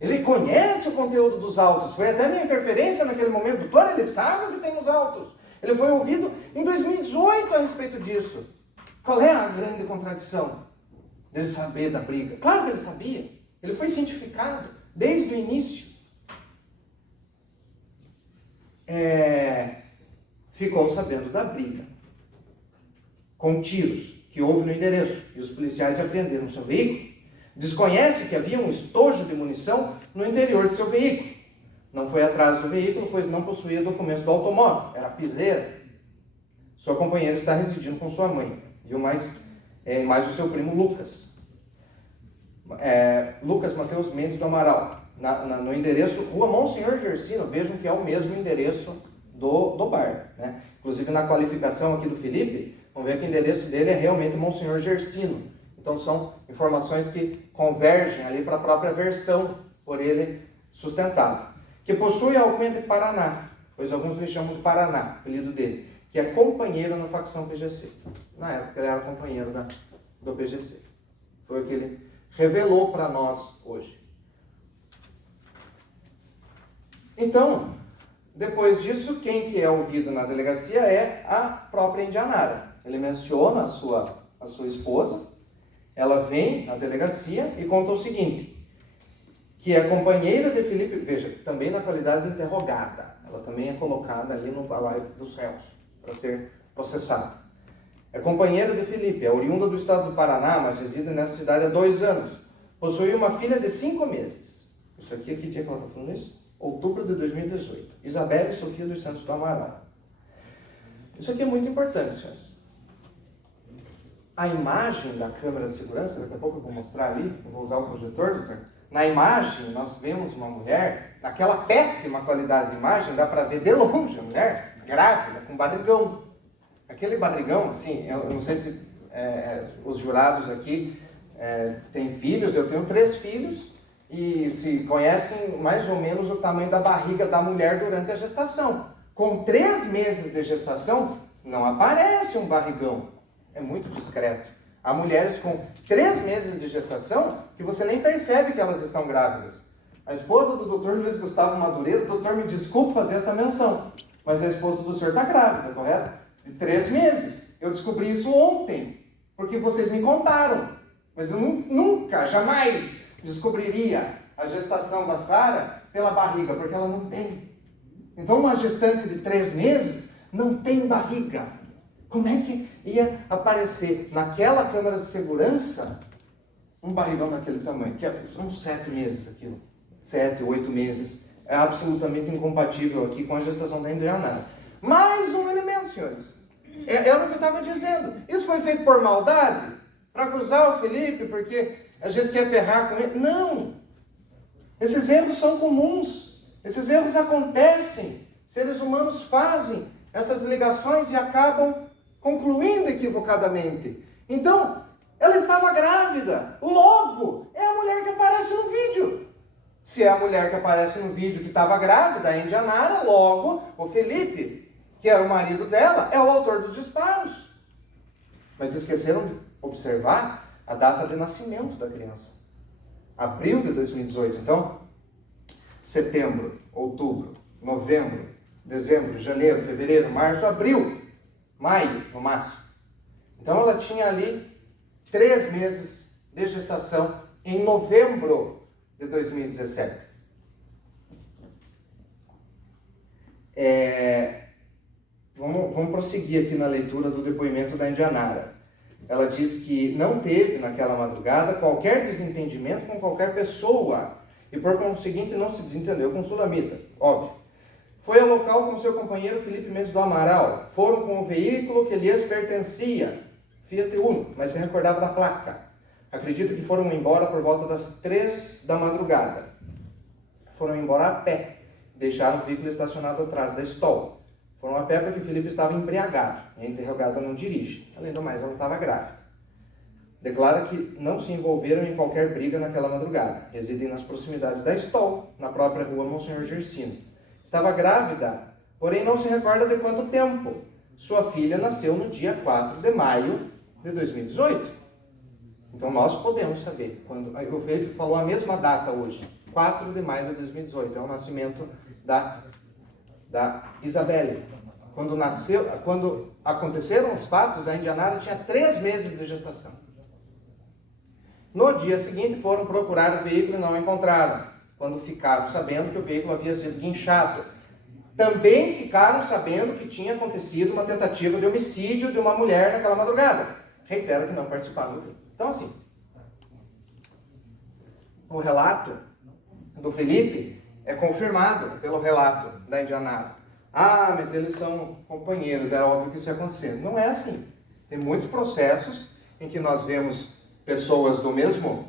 Ele conhece o conteúdo dos autos. Foi até minha interferência naquele momento. Doutor, ele sabe o que tem nos autos. Ele foi ouvido em 2018 a respeito disso. Qual é a grande contradição dele saber da briga? Claro que ele sabia. Ele foi cientificado desde o início. Ficou sabendo da briga com tiros que houve no endereço e os policiais apreenderam seu veículo. Desconhece que havia um estojo de munição no interior de seu veículo. Não foi atrás do veículo, pois não possuía documentos do automóvel. Era piseira. Sua companheira está residindo com sua mãe. E mais o seu primo Lucas. Lucas Mateus Mendes do Amaral. No endereço Rua Monsenhor Gersino. Vejam que é o mesmo endereço do bar. Né? Inclusive na qualificação aqui do Felipe, vamos ver que o endereço dele é realmente Monsenhor Gersino. Então são informações que convergem ali para a própria versão por ele sustentada. Que possui a alcunha de Paraná, pois alguns lhe chamam de Paraná, apelido dele, que é companheiro na facção PGC. Na época ele era companheiro do PGC. Foi o que ele revelou para nós hoje. Então, depois disso, quem que é ouvido na delegacia é a própria Indianara. Ele menciona a sua esposa. Ela vem à delegacia e conta o seguinte, que é companheira de Felipe, veja, também na qualidade de interrogada, ela também é colocada ali no balaio dos réus para ser processada. É companheira de Felipe, é oriunda do estado do Paraná, mas reside nessa cidade há 2 anos. Possui uma filha de 5 meses. Isso aqui, que dia que ela está falando isso? Outubro de 2018. Isabelle Sofia dos Santos do Amaral. Isso aqui é muito importante, senhores. A imagem da câmera de segurança, daqui a pouco eu vou mostrar ali, eu vou usar o projetor, doutor. Na imagem, nós vemos uma mulher, naquela péssima qualidade de imagem, dá para ver de longe a mulher grávida, com barrigão. Aquele barrigão, assim, eu não sei se os jurados aqui têm filhos, eu tenho 3 filhos, e se conhecem mais ou menos o tamanho da barriga da mulher durante a gestação. Com 3 meses de gestação, não aparece um barrigão. É muito discreto. Há mulheres com 3 meses de gestação que você nem percebe que elas estão grávidas. A esposa do Dr. Luiz Gustavo Madureira, doutor, me desculpe fazer essa menção, mas a esposa do senhor está grávida, correto? De 3 meses. Eu descobri isso ontem, porque vocês me contaram. Mas eu nunca, jamais descobriria a gestação da Sara pela barriga, porque ela não tem. Então, uma gestante de 3 meses não tem barriga. Como é que ia aparecer naquela câmara de segurança um barrigão daquele tamanho? Que são 7 meses aquilo. 7, 8 meses. É absolutamente incompatível aqui com a gestação da Indianara. Mais um elemento, senhores. É o que eu estava dizendo. Isso foi feito por maldade? Para acusar o Felipe porque a gente quer ferrar com ele? Não. Esses erros são comuns. Esses erros acontecem. Seres humanos fazem essas ligações e acabam concluindo equivocadamente. Então, ela estava grávida. Logo, é a mulher que aparece no vídeo. Se é a mulher que aparece no vídeo que estava grávida, a Indianara, logo, o Felipe, que era o marido dela, é o autor dos disparos. Mas esqueceram de observar a data de nascimento da criança. Abril de 2018. Então, setembro, outubro, novembro, dezembro, janeiro, fevereiro, março, abril, maio, no máximo. Então, ela tinha ali 3 meses de gestação em novembro de 2017. Vamos prosseguir aqui na leitura do depoimento da Indianara. Ela diz que não teve, naquela madrugada, qualquer desentendimento com qualquer pessoa e, por conseguinte, não se desentendeu com Sulamita, óbvio. Foi ao local com seu companheiro Felipe Mendes do Amaral. Foram com o veículo que lhes pertencia, Fiat Uno, mas se recordava da placa. Acredito que foram embora por volta das 3 da madrugada. Foram embora a pé. Deixaram o veículo estacionado atrás da Stoll. Foram a pé porque Felipe estava embriagado. E a interrogada não dirige. Além do mais, ela estava grávida. Declara que não se envolveram em qualquer briga naquela madrugada. Residem nas proximidades da Stoll, na própria rua Monsenhor Gersino. Estava grávida, porém não se recorda de quanto tempo. Sua filha nasceu no dia 4 de maio de 2018. Então nós podemos saber. Quando o Felipe falou a mesma data hoje, 4 de maio de 2018, é o nascimento da Isabelle. Quando aconteceram os fatos, a Indianara tinha 3 meses de gestação. No dia seguinte foram procurar o veículo e não o encontraram. Quando ficaram sabendo que o veículo havia sido guinchado. Também ficaram sabendo que tinha acontecido uma tentativa de homicídio de uma mulher naquela madrugada. Reitera que não participaram do crime. Então, assim, o relato do Felipe é confirmado pelo relato da Indianara. Ah, mas eles são companheiros, é óbvio que isso ia acontecer. Não é assim. Tem muitos processos em que nós vemos pessoas do mesmo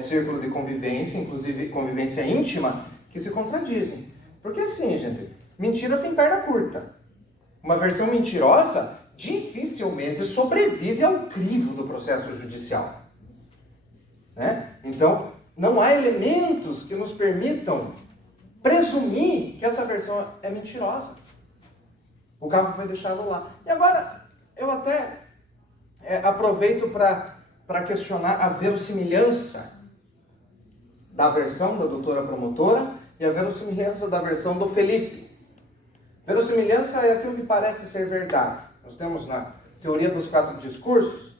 círculo de convivência, inclusive convivência íntima, que se contradizem. Porque assim, gente, mentira tem perna curta. Uma versão mentirosa dificilmente sobrevive ao crivo do processo judicial. Né? Então, não há elementos que nos permitam presumir que essa versão é mentirosa. O carro foi deixado lá. E agora, eu até aproveito para questionar a verossimilhança da versão da doutora promotora e a verossimilhança da versão do Felipe. Verossimilhança é aquilo que parece ser verdade. Nós temos na teoria dos 4 discursos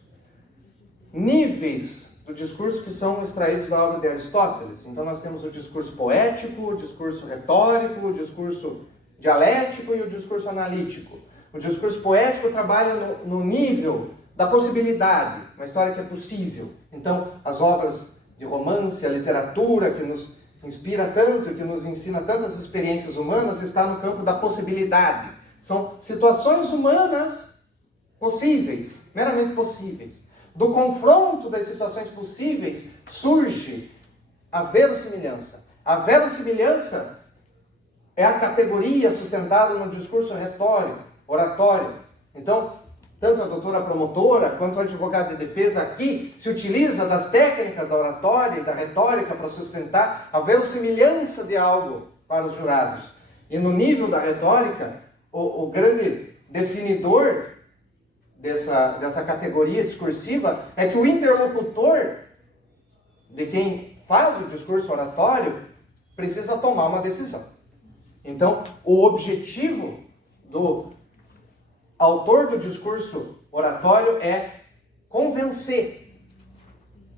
níveis do discurso que são extraídos da obra de Aristóteles. Então nós temos o discurso poético, o discurso retórico, o discurso dialético e o discurso analítico. O discurso poético trabalha no nível da possibilidade, uma história que é possível. Então, as obras de romance, a literatura que nos inspira tanto e que nos ensina tantas experiências humanas está no campo da possibilidade. São situações humanas possíveis, meramente possíveis. Do confronto das situações possíveis surge a verossimilhança. A verossimilhança é a categoria sustentada no discurso retórico, oratório. Então, tanto a doutora promotora quanto o advogado de defesa aqui se utiliza das técnicas da oratória e da retórica para sustentar a verossimilhança de algo para os jurados. E no nível da retórica, o grande definidor dessa categoria discursiva é que o interlocutor de quem faz o discurso oratório precisa tomar uma decisão. Então, o objetivo do autor do discurso oratório é convencer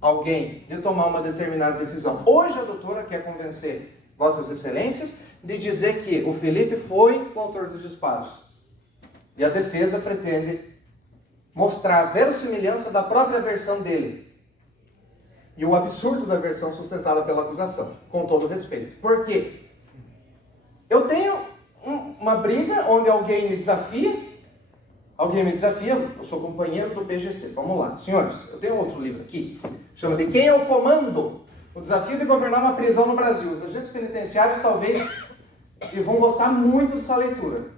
alguém de tomar uma determinada decisão. Hoje a doutora quer convencer Vossas Excelências de dizer que o Felipe foi o autor dos disparos. E a defesa pretende mostrar a verossimilhança da própria versão dele e o absurdo da versão sustentada pela acusação, com todo respeito. Por quê? Eu tenho uma briga onde alguém me desafia, eu sou companheiro do PGC. Vamos lá, senhores, eu tenho outro livro aqui, chama de Quem é o Comando? O desafio de governar uma prisão no Brasil. Os agentes penitenciários talvez vão gostar muito dessa leitura.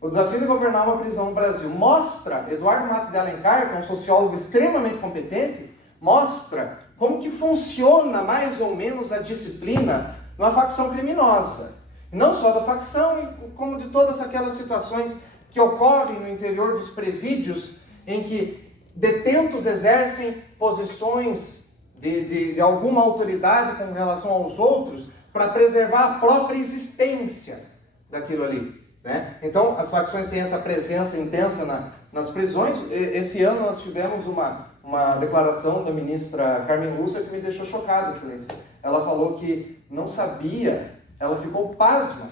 O desafio de governar uma prisão no Brasil mostra, Eduardo Matos de Alencar, que é um sociólogo extremamente competente, mostra como que funciona mais ou menos a disciplina numa facção criminosa. Não só da facção, como de todas aquelas situações que ocorrem no interior dos presídios, em que detentos exercem posições de alguma autoridade com relação aos outros para preservar a própria existência daquilo ali. Né? Então, as facções têm essa presença intensa nas prisões. Esse ano nós tivemos uma declaração da ministra Carmen Lúcia que me deixou chocado, Excelência. Ela falou que não sabia, ela ficou pasma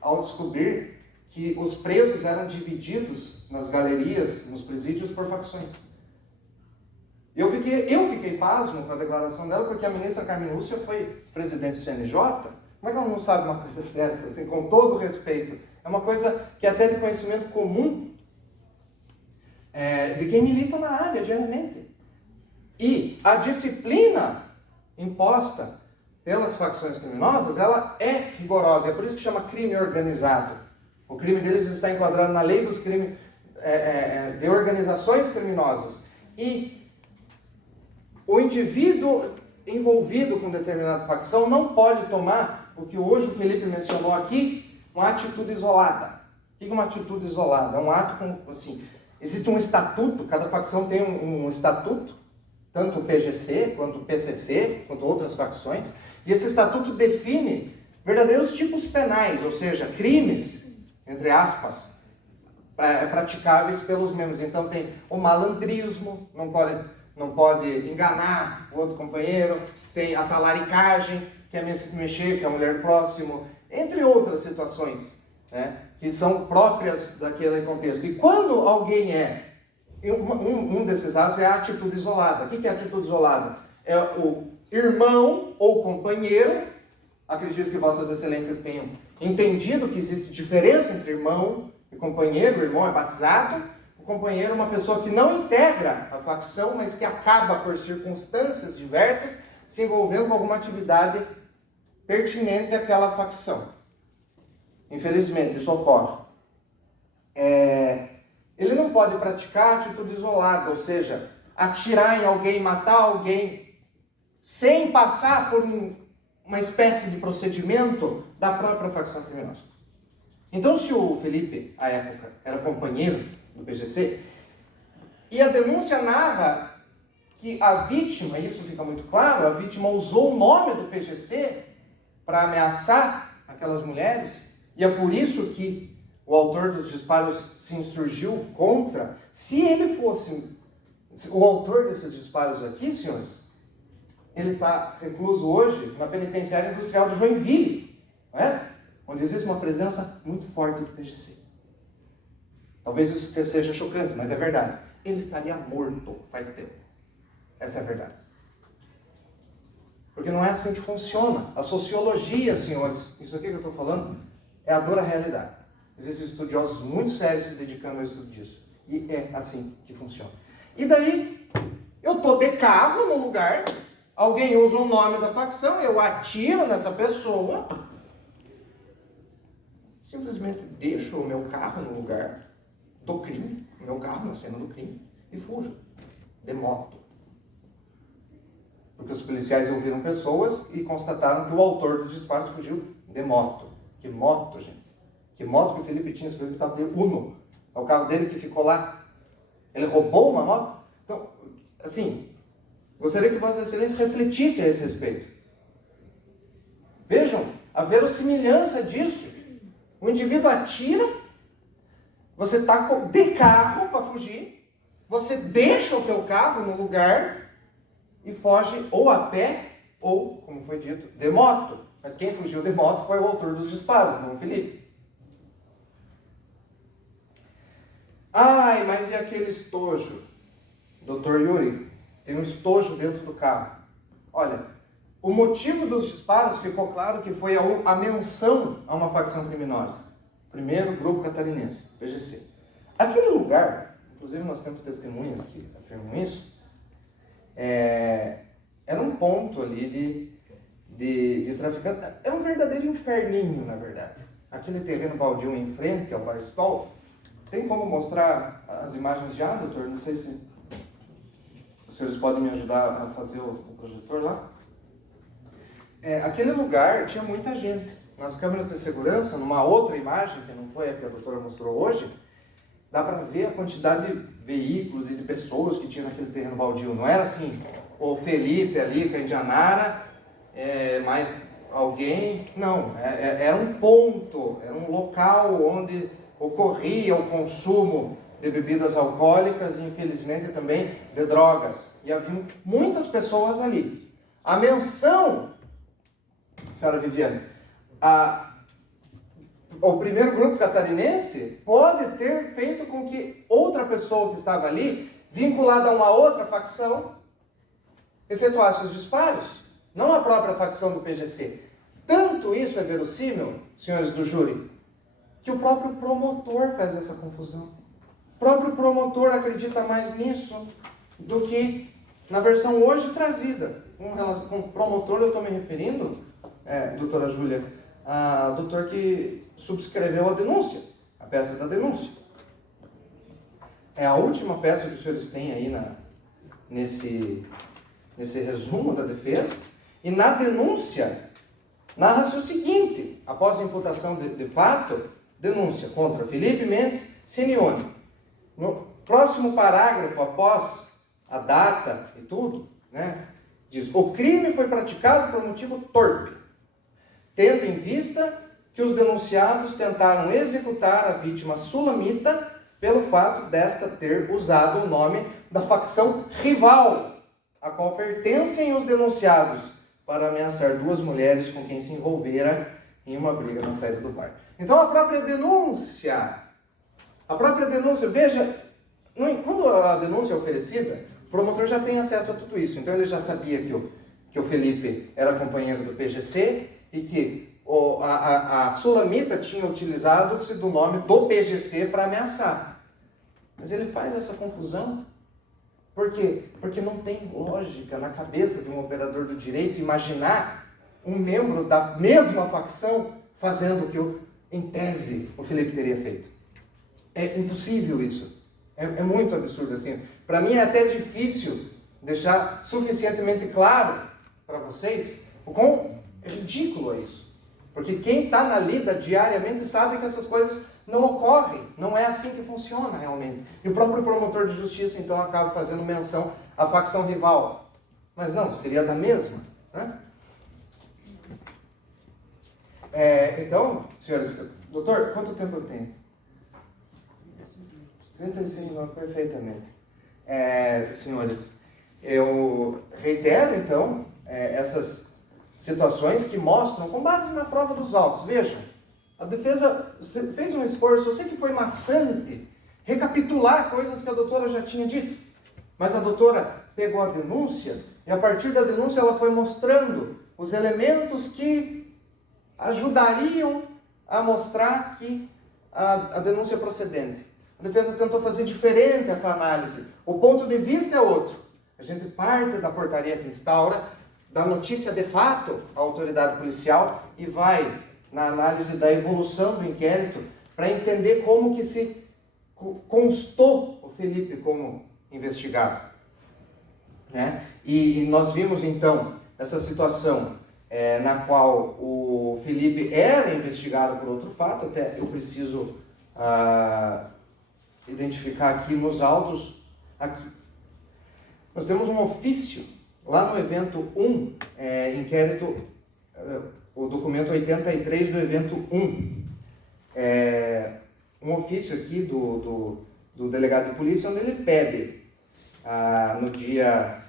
ao descobrir que os presos eram divididos nas galerias, nos presídios, por facções. Eu fiquei pasmo com a declaração dela, porque a ministra Carmen Lúcia foi presidente do CNJ. Como é que ela não sabe uma coisa dessa, assim, com todo respeito? É uma coisa que é até de conhecimento comum de quem milita na área, diariamente. E a disciplina imposta pelas facções criminosas, ela é rigorosa. É por isso que chama crime organizado. O crime deles está enquadrado na lei dos crimes de organizações criminosas. E o indivíduo envolvido com determinada facção não pode tomar, o que hoje o Felipe mencionou aqui, uma atitude isolada. O que é uma atitude isolada? É um ato com, assim, existe um estatuto, cada facção tem um estatuto, tanto o PGC, quanto o PCC, quanto outras facções, e esse estatuto define verdadeiros tipos penais, ou seja, crimes, entre aspas, praticáveis pelos membros. Então tem o malandrismo, não pode enganar o outro companheiro, tem a talaricagem, que é mexer com a mulher próximo, entre outras situações, né, que são próprias daquele contexto. E quando alguém um desses atos é a atitude isolada. O que é atitude isolada? É o irmão ou companheiro, acredito que Vossas Excelências tenham entendido que existe diferença entre irmão e companheiro. O irmão é batizado, o companheiro é uma pessoa que não integra a facção, mas que acaba por circunstâncias diversas se envolvendo com alguma atividade pertinente àquela facção. Infelizmente, isso ocorre. Ele não pode praticar atitude isolada, ou seja, atirar em alguém, matar alguém, sem passar por uma espécie de procedimento da própria facção criminosa. Então, se o Felipe, à época, era companheiro do PGC, e a denúncia narra que a vítima, isso fica muito claro, a vítima usou o nome do PGC para ameaçar aquelas mulheres, e é por isso que o autor dos disparos se insurgiu contra. Se ele fosse o autor desses disparos aqui, senhores, ele está recluso hoje na penitenciária industrial de Joinville, não é? Onde existe uma presença muito forte do PGC. Talvez isso seja chocante, mas é verdade. Ele estaria morto faz tempo. Essa é a verdade. Porque não é assim que funciona. A sociologia, senhores, isso aqui que eu estou falando, é a dura realidade. Existem estudiosos muito sérios se dedicando ao estudo disso. E é assim que funciona. E daí, eu estou de carro no lugar, alguém usa o nome da facção, eu atiro nessa pessoa, simplesmente deixo o meu carro no lugar do crime, o meu carro na cena do crime, e fujo, de moto. Porque os policiais ouviram pessoas e constataram que o autor dos disparos fugiu de moto. Que moto, gente? Que moto que o Felipe tinha? Esse Felipe estava de Uno. É o carro dele que ficou lá. Ele roubou uma moto? Então, assim, gostaria que Vossa Excelência refletisse a esse respeito. Vejam a verossimilhança disso. O indivíduo atira, você está de carro para fugir, você deixa o teu carro no lugar e foge ou a pé ou, como foi dito, de moto. Mas quem fugiu de moto foi o autor dos disparos, não o Felipe. Ai, mas e aquele estojo? Dr. Yuri, tem um estojo dentro do carro. Olha, o motivo dos disparos ficou claro que foi a menção a uma facção criminosa. Primeiro grupo catarinense, PGC. Aquele lugar, inclusive nós temos testemunhas que afirmam isso, era um ponto ali de traficante. É um verdadeiro inferninho, na verdade. Aquele terreno baldio em frente ao Bar Stol. Tem como mostrar as imagens já, doutor? Não sei se os senhores podem me ajudar a fazer o projetor lá. Aquele lugar tinha muita gente. Nas câmeras de segurança, numa outra imagem, que não foi a que a doutora mostrou hoje, dá para ver a quantidade de veículos e de pessoas que tinha naquele terreno baldio. Não era assim, o Felipe ali, com a Indianara, mais alguém. Não, era um ponto, era um local onde ocorria o consumo de bebidas alcoólicas e, infelizmente, também de drogas. E havia muitas pessoas ali. A menção, senhora Viviane, o primeiro grupo catarinense pode ter feito com que outra pessoa que estava ali, vinculada a uma outra facção, efetuasse os disparos, não a própria facção do PGC. Tanto isso é verossímil, senhores do júri, que o próprio promotor faz essa confusão. O próprio promotor acredita mais nisso do que na versão hoje trazida. Com promotor eu estou me referindo, doutora Júlia, a doutor que subscreveu a denúncia, a peça da denúncia. É a última peça que os senhores têm aí nesse resumo da defesa. E na denúncia, narra-se o seguinte: após a imputação de fato, denúncia contra Felipe Mendes Simeone. No próximo parágrafo, após a data e tudo, diz: o crime foi praticado por motivo torpe, tendo em vista que os denunciados tentaram executar a vítima sulamita pelo fato desta ter usado o nome da facção rival, a qual pertencem os denunciados, para ameaçar duas mulheres com quem se envolvera em uma briga na saída do bar. Então a própria denúncia, veja, quando a denúncia é oferecida, o promotor já tem acesso a tudo isso. Então ele já sabia que o Felipe era companheiro do PGC e que a sulamita tinha utilizado-se do nome do PGC para ameaçar. Mas ele faz essa confusão. Por quê? Porque não tem lógica na cabeça de um operador do direito imaginar um membro da mesma facção fazendo o que, em tese, o Felipe teria feito. É impossível isso. É muito absurdo assim. Para mim é até difícil deixar suficientemente claro para vocês o quão ridículo é isso. Porque quem está na lida diariamente sabe que essas coisas não ocorrem. Não é assim que funciona realmente. E o próprio promotor de justiça, então, acaba fazendo menção à facção rival. Mas não, seria da mesma. Então, senhores, doutor, quanto tempo eu tenho? 36 minutos, perfeitamente. Senhores, eu reitero, então, essas situações que mostram, com base na prova dos autos, vejam, a defesa fez um esforço, eu sei que foi maçante, recapitular coisas que a doutora já tinha dito, mas a doutora pegou a denúncia e a partir da denúncia ela foi mostrando os elementos que ajudariam a mostrar que a denúncia é procedente. A defesa tentou fazer diferente essa análise. O ponto de vista é outro. A gente parte da portaria que instaura, da notícia de fato à autoridade policial e vai na análise da evolução do inquérito para entender como que se constou o Felipe como investigado. Né? E nós vimos então essa situação na qual o Felipe era investigado por outro fato, até eu preciso identificar aqui nos autos. Aqui. Nós temos um ofício lá no evento 1, inquérito, o documento 83 do evento 1. Um ofício aqui do delegado de polícia, onde ele pede, no dia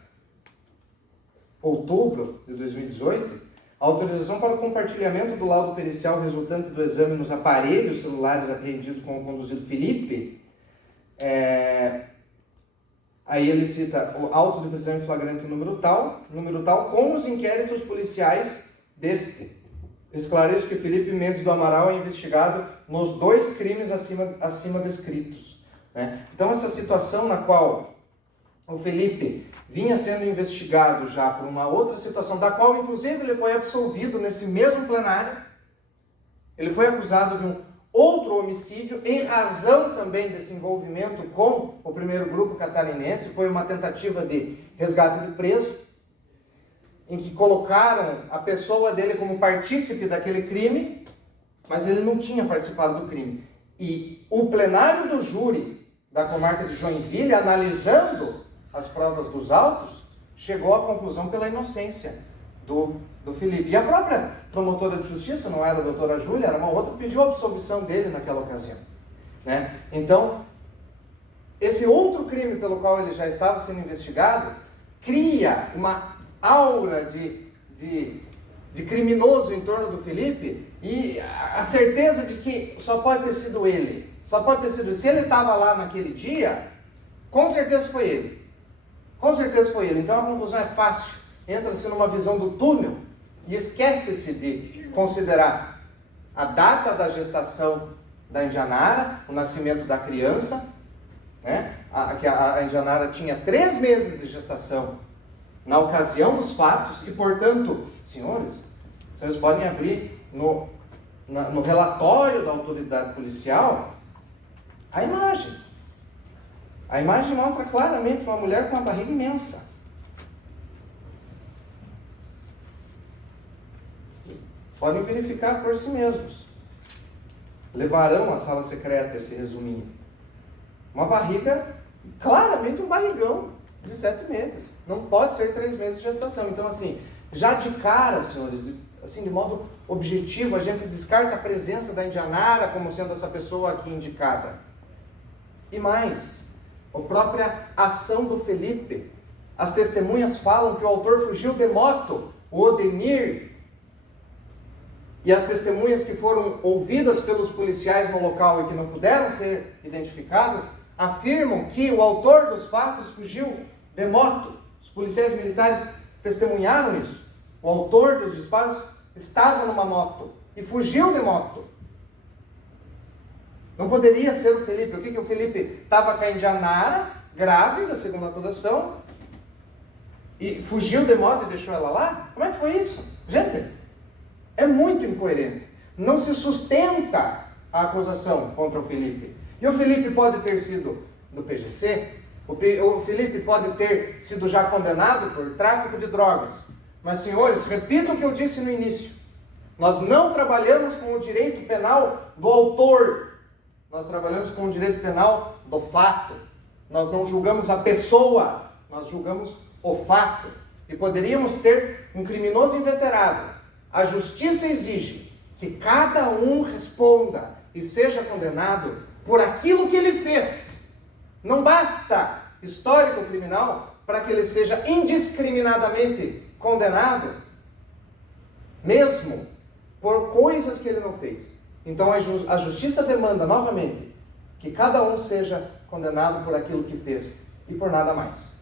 outubro de 2018, a autorização para o compartilhamento do laudo pericial resultante do exame nos aparelhos celulares apreendidos com o conduzido Felipe. Aí ele cita o auto de prisão em flagrante número tal, com os inquéritos policiais deste. Esclareço que Felipe Mendes do Amaral é investigado nos 2 crimes acima descritos. Né? Então essa situação na qual o Felipe vinha sendo investigado já por uma outra situação, da qual inclusive ele foi absolvido nesse mesmo plenário, ele foi acusado de um outro homicídio, em razão também desse envolvimento com o primeiro grupo catarinense, foi uma tentativa de resgate de preso, em que colocaram a pessoa dele como partícipe daquele crime, mas ele não tinha participado do crime. E o plenário do júri da comarca de Joinville, analisando as provas dos autos, chegou à conclusão pela inocência do Felipe. E a própria promotora de justiça, não era a doutora Júlia, era uma outra, pediu a absolvição dele naquela ocasião. Né? Então, esse outro crime pelo qual ele já estava sendo investigado, cria uma aura de criminoso em torno do Felipe e a certeza de que só pode ter sido ele. Só pode ter sido. Se ele estava lá naquele dia, com certeza foi ele. Com certeza foi ele. Então a conclusão é fácil. Entra-se numa visão do túnel e esquece-se de considerar a data da gestação da Indianara, o nascimento da criança, né? A Indianara tinha 3 meses de gestação na ocasião dos fatos e, portanto, senhores podem abrir no relatório da autoridade policial a imagem. A imagem mostra claramente uma mulher com uma barriga imensa. Podem verificar por si mesmos. Levarão à sala secreta esse resuminho. Uma barriga, claramente um barrigão de 7 meses. Não pode ser 3 meses de gestação. Então, assim, já de cara, senhores, assim, de modo objetivo, a gente descarta a presença da Indianara como sendo essa pessoa aqui indicada. E mais, a própria ação do Felipe. As testemunhas falam que o autor fugiu de moto, o Odemir. E as testemunhas que foram ouvidas pelos policiais no local e que não puderam ser identificadas, afirmam que o autor dos fatos fugiu de moto. Os policiais militares testemunharam isso. O autor dos disparos estava numa moto e fugiu de moto. Não poderia ser o Felipe. O que o Felipe estava com a Indianara, grávida, segundo a acusação, e fugiu de moto e deixou ela lá? Como é que foi isso? Gente, é muito incoerente. Não se sustenta a acusação contra o Felipe. E o Felipe pode ter sido do PGC, o Felipe pode ter sido já condenado por tráfico de drogas. Mas, senhores, repito o que eu disse no início. Nós não trabalhamos com o direito penal do autor. Nós trabalhamos com o direito penal do fato. Nós não julgamos a pessoa, nós julgamos o fato. E poderíamos ter um criminoso inveterado. A justiça exige que cada um responda e seja condenado por aquilo que ele fez. Não basta histórico criminal para que ele seja indiscriminadamente condenado, mesmo por coisas que ele não fez. Então a justiça demanda novamente que cada um seja condenado por aquilo que fez e por nada mais.